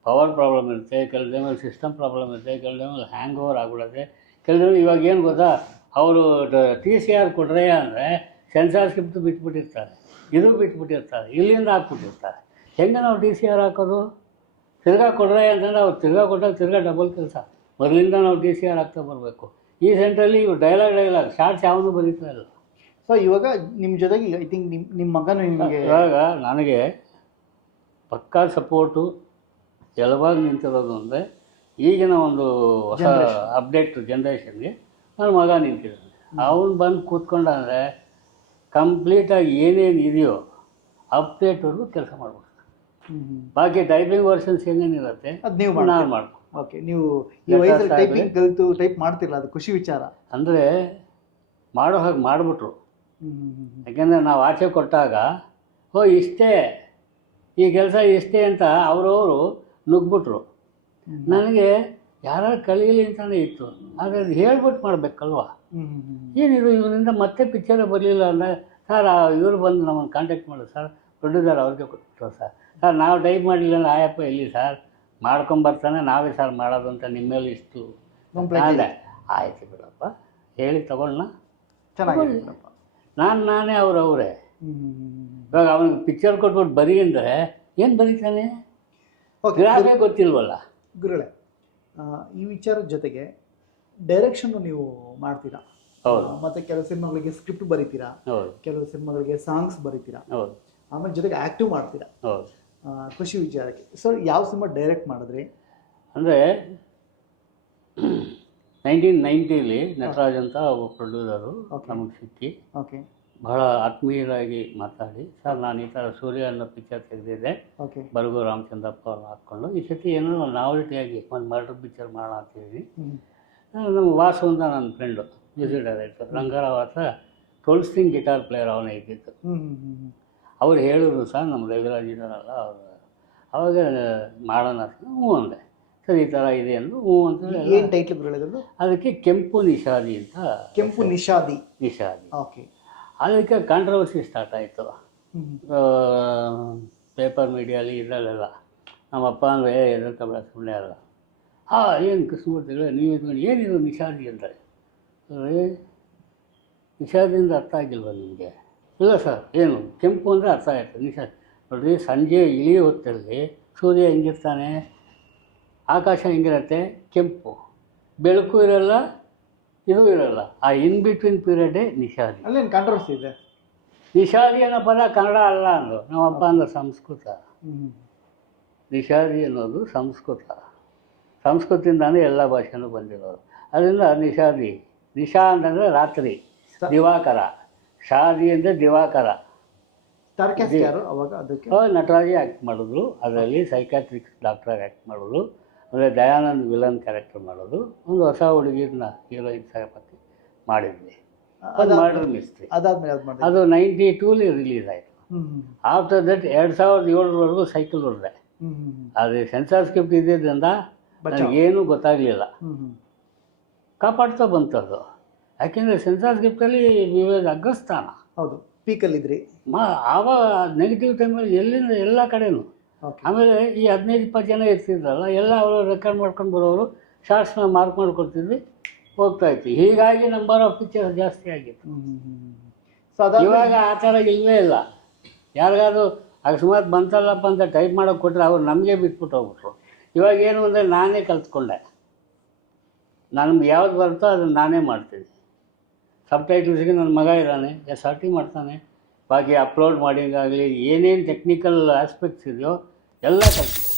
ಪವರ್ ಪ್ರಾಬ್ಲಮ್ ಇರುತ್ತೆ, ಕೆಲವು ಟೈಮಲ್ಲಿ ಸಿಸ್ಟಮ್ ಪ್ರಾಬ್ಲಮ್ ಇರುತ್ತೆ, ಕೆಲವು ಟೈಮಲ್ಲಿ ಹ್ಯಾಂಗ್ ಓವರ್ ಆಗಿಬಿಡುತ್ತೆ. ಕೆಲವು ಇವಾಗ ಏನು ಗೊತ್ತಾ, ಅವರು TCR ಕೊಡ್ರೆ ಅಂದರೆ ಸೆನ್ಸಾರ್ ಸ್ಕ್ರಿಪ್ಟ್ ಬಿಟ್ಬಿಟ್ಟಿರ್ತಾರೆ, ಇದು ಬಿಟ್ಬಿಟ್ಟಿರ್ತಾರೆ, ಇಲ್ಲಿಂದ ಹಾಕ್ಬಿಟ್ಟಿರ್ತಾರೆ. ಹೆಂಗೆ ನಾವು TCR ಹಾಕೋದು? ತಿರ್ಗಾ ಕೊಡ್ರೆ ಅಂತಂದರೆ ಅವ್ರು ತಿರ್ಗಾ ಕೊಟ್ಟಾಗ ತಿರ್ಗಾ ಡಬಲ್ ಕೆಲಸ. ಮೊದಲಿಂದ ನಾವು TCR ಹಾಕ್ತಾ ಬರಬೇಕು. ಈ ಸೆಂಟ್ರಲ್ಲಿ ಇವು ಡೈಲಾಗ್ ಶಾರ್ಟ್ಸ್ ಯಾವನ್ನೂ ಬರೀತಾ ಇಲ್ಲ. ಸೊ ಇವಾಗ ನಿಮ್ಮ ಜೊತೆಗೆ ಐ ಥಿಂಕ್ ನಿಮ್ಮ ಮಗನೂ ನಿಮಗೆ ಇವಾಗ ನನಗೆ ಪಕ್ಕಾ ಸಪೋರ್ಟು ಎಲವಾಗಿ ನಿಂತಿರೋದು ಅಂದರೆ ಈಗಿನ ಒಂದು ಹೊಸ ಅಪ್ಡೇಟ್ ಜನ್ರೇಷನ್ಗೆ ನನ್ನ ಮಗ ನಿಂತಿದ್ದಾನೆ. ಅವನು ಬಂದು ಕೂತ್ಕೊಂಡಂದರೆ ಕಂಪ್ಲೀಟಾಗಿ ಏನೇನು ಇದೆಯೋ ಅಪ್ಡೇಟ್ವರೆಗೂ ಕೆಲಸ ಮಾಡ್ಬೋದು. ಬಾಕಿ ಟೈಪಿಂಗ್ ವರ್ಷನ್ಸ್ ಏನೇನಿರುತ್ತೆ ಅದು ನೀವು ನಾನು ಮಾಡ್ಬೋದು. ಓಕೆ, ನೀವು ಈ ವಯಸ್ಸಲ್ಲಿ ಟೈಪಿಂಗ್ ಕಲಿತು ಟೈಪ್ ಮಾಡ್ತಿರಲ್ಲ, ಅದು ಖುಷಿ ವಿಚಾರ. ಅಂದರೆ ಮಾಡೋ ಹಾಗೆ ಮಾಡಿಬಿಟ್ರು. ಯಾಕೆಂದರೆ ನಾವು ಆಚೆ ಕೊಟ್ಟಾಗ ಇಷ್ಟೇ ಈ ಕೆಲಸ ಇಷ್ಟೇ ಅಂತ ಅವರವರು ನುಗ್ಬಿಟ್ರು. ನನಗೆ ಯಾರು ಕಲೀಲಿ ಅಂತಲೇ ಇತ್ತು, ಆದರೆ ಅದು ಹೇಳ್ಬಿಟ್ಟು ಮಾಡಬೇಕಲ್ವ. ಏನಿದು ಇವರಿಂದ ಮತ್ತೆ ಪಿಕ್ಚರೇ ಬರಲಿಲ್ಲ ಅಂದರೆ, ಸರ್ ಇವರು ಬಂದು ನಮ್ಮನ್ನು ಕಾಂಟ್ಯಾಕ್ಟ್ ಮಾಡೋದು ಸರ್, ಪ್ರೊಡ್ಯೂಸರ್ ಅವ್ರಿಗೆ ಕೊಟ್ಟು ಸರ್ ನಾವು ಟೈಪ್ ಮಾಡಲಿಲ್ಲ ಅಂದರೆ ಆಯಪ್ಪ ಎಲ್ಲಿ ಸರ್ ಮಾಡ್ಕೊಂಬರ್ತಾನೆ, ನಾವೇ ಸರ್ ಮಾಡೋದು ಅಂತ ನಿಮ್ಮ ಮೇಲೆ ಇಷ್ಟು ಅದೇ ಆಯ್ತು ಬಿಡಪ್ಪ ಹೇಳಿ ತಗೊಳ್ಳೋಣ, ಚೆನ್ನಾಗಿ ನಾನೇ ಅವರೇ. ಇವಾಗ ಅವನಿಗೆ ಪಿಕ್ಚರ್ ಕೊಟ್ಬಿಟ್ಟು ಬರೀ ಅಂದರೆ ಏನು ಬರೀತಾನೆ, ಗ್ರಾಫೇ ಗೊತ್ತಿಲ್ವಲ್ಲ. ಗುರುಗಳೇ, ಈ ವಿಚಾರದ ಜೊತೆಗೆ ಡೈರೆಕ್ಷನ್ನು ನೀವು ಮಾಡ್ತೀರಾ? ಹೌದು. ಮತ್ತು ಕೆಲವು ಸಿನಿಮಾಗಳಿಗೆ ಸ್ಕ್ರಿಪ್ಟ್ ಬರೀತೀರಾ, ಹೌದು. ಕೆಲವು ಸಿನಿಮಾಗಳಿಗೆ ಸಾಂಗ್ಸ್ ಬರೀತೀರಾ, ಹೌದು. ಆಮೇಲೆ ಜೊತೆಗೆ ಆ್ಯಕ್ಟಿವ್ ಮಾಡ್ತೀರಾ. ಹೌದು. ಖುಷಿ ವಿಚಾರಕ್ಕೆ ಸರ್, ಯಾವ ಸಿನಿಮಾ ಡೈರೆಕ್ಟ್ ಮಾಡಿದ್ರಿ? ಅಂದರೆ 1990 ನಟರಾಜ್ ಅಂತ ಒಬ್ಬ ಪ್ರೊಡ್ಯೂಸರು ನಮಗೆ ಸಿಕ್ಕಿ ಓಕೆ ಬಹಳ ಆತ್ಮೀಯರಾಗಿ ಮಾತಾಡಿ, ಸರ್ ನಾನು ಈ ಥರ ಸೂರ್ಯ ಅನ್ನೋ ಪಿಕ್ಚರ್ ತೆಗೆದಿದ್ದೆ, ಓಕೆ ಬರಗು ರಾಮಚಂದ್ರಪ್ಪ ಅವ್ರು ಹಾಕ್ಕೊಂಡು ಈ ಸತಿ ಏನೋ ನಾವೆಲ್ಟಿಯಾಗಿ ಒಂದು ಮರ್ಡರ್ ಪಿಕ್ಚರ್ ಮಾಡೋಣ ಅಂತಿದ್ವಿ. ನಮ್ಮ ವಾಸು ಅಂತ ನನ್ನ ಫ್ರೆಂಡು, ಮ್ಯೂಸಿಕ್ ಡೈರೆಕ್ಟರ್, ರಂಗಾರಾವ್ ಹತ್ರ 12 ಸ್ಟ್ರಿಂಗ್ ಗಿಟಾರ್ ಪ್ಲೇಯರ್ ಅವನೇ ಇದ್ದಿತ್ತು. ಅವ್ರು ಹೇಳಿದ್ರು ಸರ್ ನಮ್ಮ ರವಿರಾಜ್ ಇದ್ದಾರಲ್ಲ ಅವರು, ಅವಾಗ ಮಾಡೋಣ ಹ್ಞೂ ಅಂದೆ. ಸರ್ ಈ ಥರ ಇದೆ ಅಂದರು. ಹ್ಞೂ ಅಂತ ಏನು ಟೈಟ್ಲ್ ಬರೋದು ಅದಕ್ಕೆ ಕೆಂಪು ನಿಷಾದಿ ಅಂತ. ಕೆಂಪು ನಿಷಾದಿ. ಓಕೆ. ಅದಕ್ಕೆ ಕಾಂಟ್ರವರ್ಸಿ ಸ್ಟಾರ್ಟ್ ಆಯಿತು ಪೇಪರ್ ಮೀಡಿಯಲ್ಲಿ, ಇದರಲ್ಲೆಲ್ಲ. ನಮ್ಮಪ್ಪ ಅಂದರೆ ಎದುರ್ಕೊಬೇಡ ಸುಮ್ಮನೆ ಅಲ್ಲ. ಏನು ಕೃಷ್ಣಮೂರ್ತಿಗಳೇ ನೀವು ಇದ್ಕೊಂಡು ಏನಿದು ನಿಷಾದಿ ಅಂತಾರೆ. ನಿಷಾದಿಯಿಂದ ಅರ್ಥ ಆಗಿಲ್ವ ನಿಮಗೆ? ಇಲ್ಲ ಸರ್, ಏನು ಕೆಂಪು ಅಂದರೆ ಅರ್ಥ ಆಯಿತು. ನಿಷಾದಿ ನೋಡಿರಿ, ಸಂಜೆ ಇಳಿ ಹೊತ್ತಲ್ಲಿ ಸೂರ್ಯ ಹೆಂಗಿರ್ತಾನೆ, ಆಕಾಶ ಹೆಂಗಿರುತ್ತೆ, ಕೆಂಪು, ಬೆಳಕು ಇರೋಲ್ಲ, ಇದು ಇರೋಲ್ಲ, ಆ ಇನ್ ಬಿಟ್ವೀನ್ ಪೀರಿಯಡೇ ನಿಷಾದಿ. ಅಲ್ಲೇನು ಕಾಂಟ್ರವರ್ಸಿ ಇದೆ? ನಿಷಾದಿ ಅನ್ನೋ ಪದ ಕನ್ನಡ ಅಲ್ಲ ಅಂದರು ನಮ್ಮಪ್ಪ ಅಂದ್ರೆ ಸಂಸ್ಕೃತ. ನಿಷಾದಿ ಅನ್ನೋದು ಸಂಸ್ಕೃತದಿಂದಾನೇ ಎಲ್ಲ ಭಾಷೆನೂ ಬಂದಿರೋದು. ಅದರಿಂದ ನಿಷಾದಿ, ನಿಶಾ ಅಂತಂದರೆ ರಾತ್ರಿ, ದಿವಾಕರ, ಶಾದಿ ಅಂದರೆ ದಿವಾಕರ. ಯಾರು ಅವಾಗ? ಅದಕ್ಕೆ ನಟರಾಜಿ ಆ್ಯಕ್ಟ್ ಮಾಡಿದ್ರು. ಅದರಲ್ಲಿ ಸೈಕಾಟ್ರಿಕ್ಸ್ ಡಾಕ್ಟ್ರಾಗಿ ಆ್ಯಕ್ಟ್ ಮಾಡಿದ್ರು. ಅಂದರೆ ದಯಾನಂದ್ ವಿಲನ್ ಕ್ಯಾರೆಕ್ಟರ್ ಮಾಡೋದು. ಒಂದು ಹೊಸ ಹುಡುಗಿರನ್ನ ಹೀರೋಯಿನ್ ಸಾಕಿ ಮಾಡಿದ್ವಿ, ಅದು ಮರ್ಡರ್ ಮಿಸ್ಟ್ರಿ. ಅದಾದ್ಮೇಲೆ ಅದು 92 ರಿಲೀಸ್ ಆಯಿತು. ಆಫ್ಟರ್ ದಟ್ 2007ವರೆಗೂ ಸೈಕಲ್ ಹೊಡೆದೆ. ಅದು ಸೆನ್ಸಾರ್ ಸ್ಕ್ರಿಪ್ಟ್ ಇದ್ದಿದ್ದರಿಂದ ನನಗೇನೂ ಗೊತ್ತಾಗಲಿಲ್ಲ, ಕಾಪಾಡ್ತಾ ಬಂತದ್ದು. ಯಾಕೆಂದರೆ ಸೆನ್ಸಾರ್ ಸ್ಕ್ರಿಪ್ಟಲ್ಲಿ ಅಗ್ರಸ್ಥಾನ. ಹೌದು, ಪೀಕಲ್ಲಿದ್ರಿ. ಆವಾಗ ನೆಗೆಟಿವ್ ಟೈಮಲ್ಲಿ ಎಲ್ಲಿಂದ ಎಲ್ಲ ಕಡೆನೂ. ಆಮೇಲೆ ಈ 15-20 ಜನ ಇರ್ತಿದ್ರಲ್ಲ, ಎಲ್ಲ ಅವರು ರೆಕಾರ್ಡ್ ಮಾಡ್ಕೊಂಡು ಬರೋರು, ಶಾರ್ಟ್ಸ್ನ ಮಾರ್ಕ್ ಮಾಡಿಕೊಡ್ತಿದ್ವಿ, ಹೋಗ್ತಾಯಿತ್ತು. ಹೀಗಾಗಿ ನಂಬರ್ ಆಫ್ ಪಿಕ್ಚರ್ಸ್ ಜಾಸ್ತಿ ಆಗಿತ್ತು. ಇವಾಗ ಆ ಥರ ಇಲ್ಲವೇ ಇಲ್ಲ. ಯಾರಿಗಾದ್ರು ಅಕಸ್ಮಾತ್ ಬಂತಲ್ಲಪ್ಪ ಅಂತ ಟೈಪ್ ಮಾಡೋಕ್ಕೆ ಕೊಟ್ಟರೆ ಅವ್ರು ನಮಗೆ ಬಿಟ್ಬಿಟ್ಟು ಹೋಗ್ಬಿಟ್ರು. ಇವಾಗ ಏನು ಅಂದರೆ ನಾನೇ ಕಲ್ತ್ಕೊಂಡೆ, ನನಗೆ ಯಾವ್ದು ಬರುತ್ತೋ ಅದನ್ನು ನಾನೇ ಮಾಡ್ತೀನಿ. ಸಬ್ ಟೈಟಲ್ಸ್ಗೆ ನನ್ನ ಮಗ ಇದ್ದಾನೆ, SRT ಮಾಡ್ತಾನೆ. ಬಾಕಿ ಅಪ್ಲೋಡ್ ಮಾಡಿಂಗಾಗಲಿ ಏನೇನು ಟೆಕ್ನಿಕಲ್ ಆಸ್ಪೆಕ್ಟ್ಸ್ ಇದೆಯೋ ಎಲ್ಲ ಕಲ್ತಿದ್ದೆ.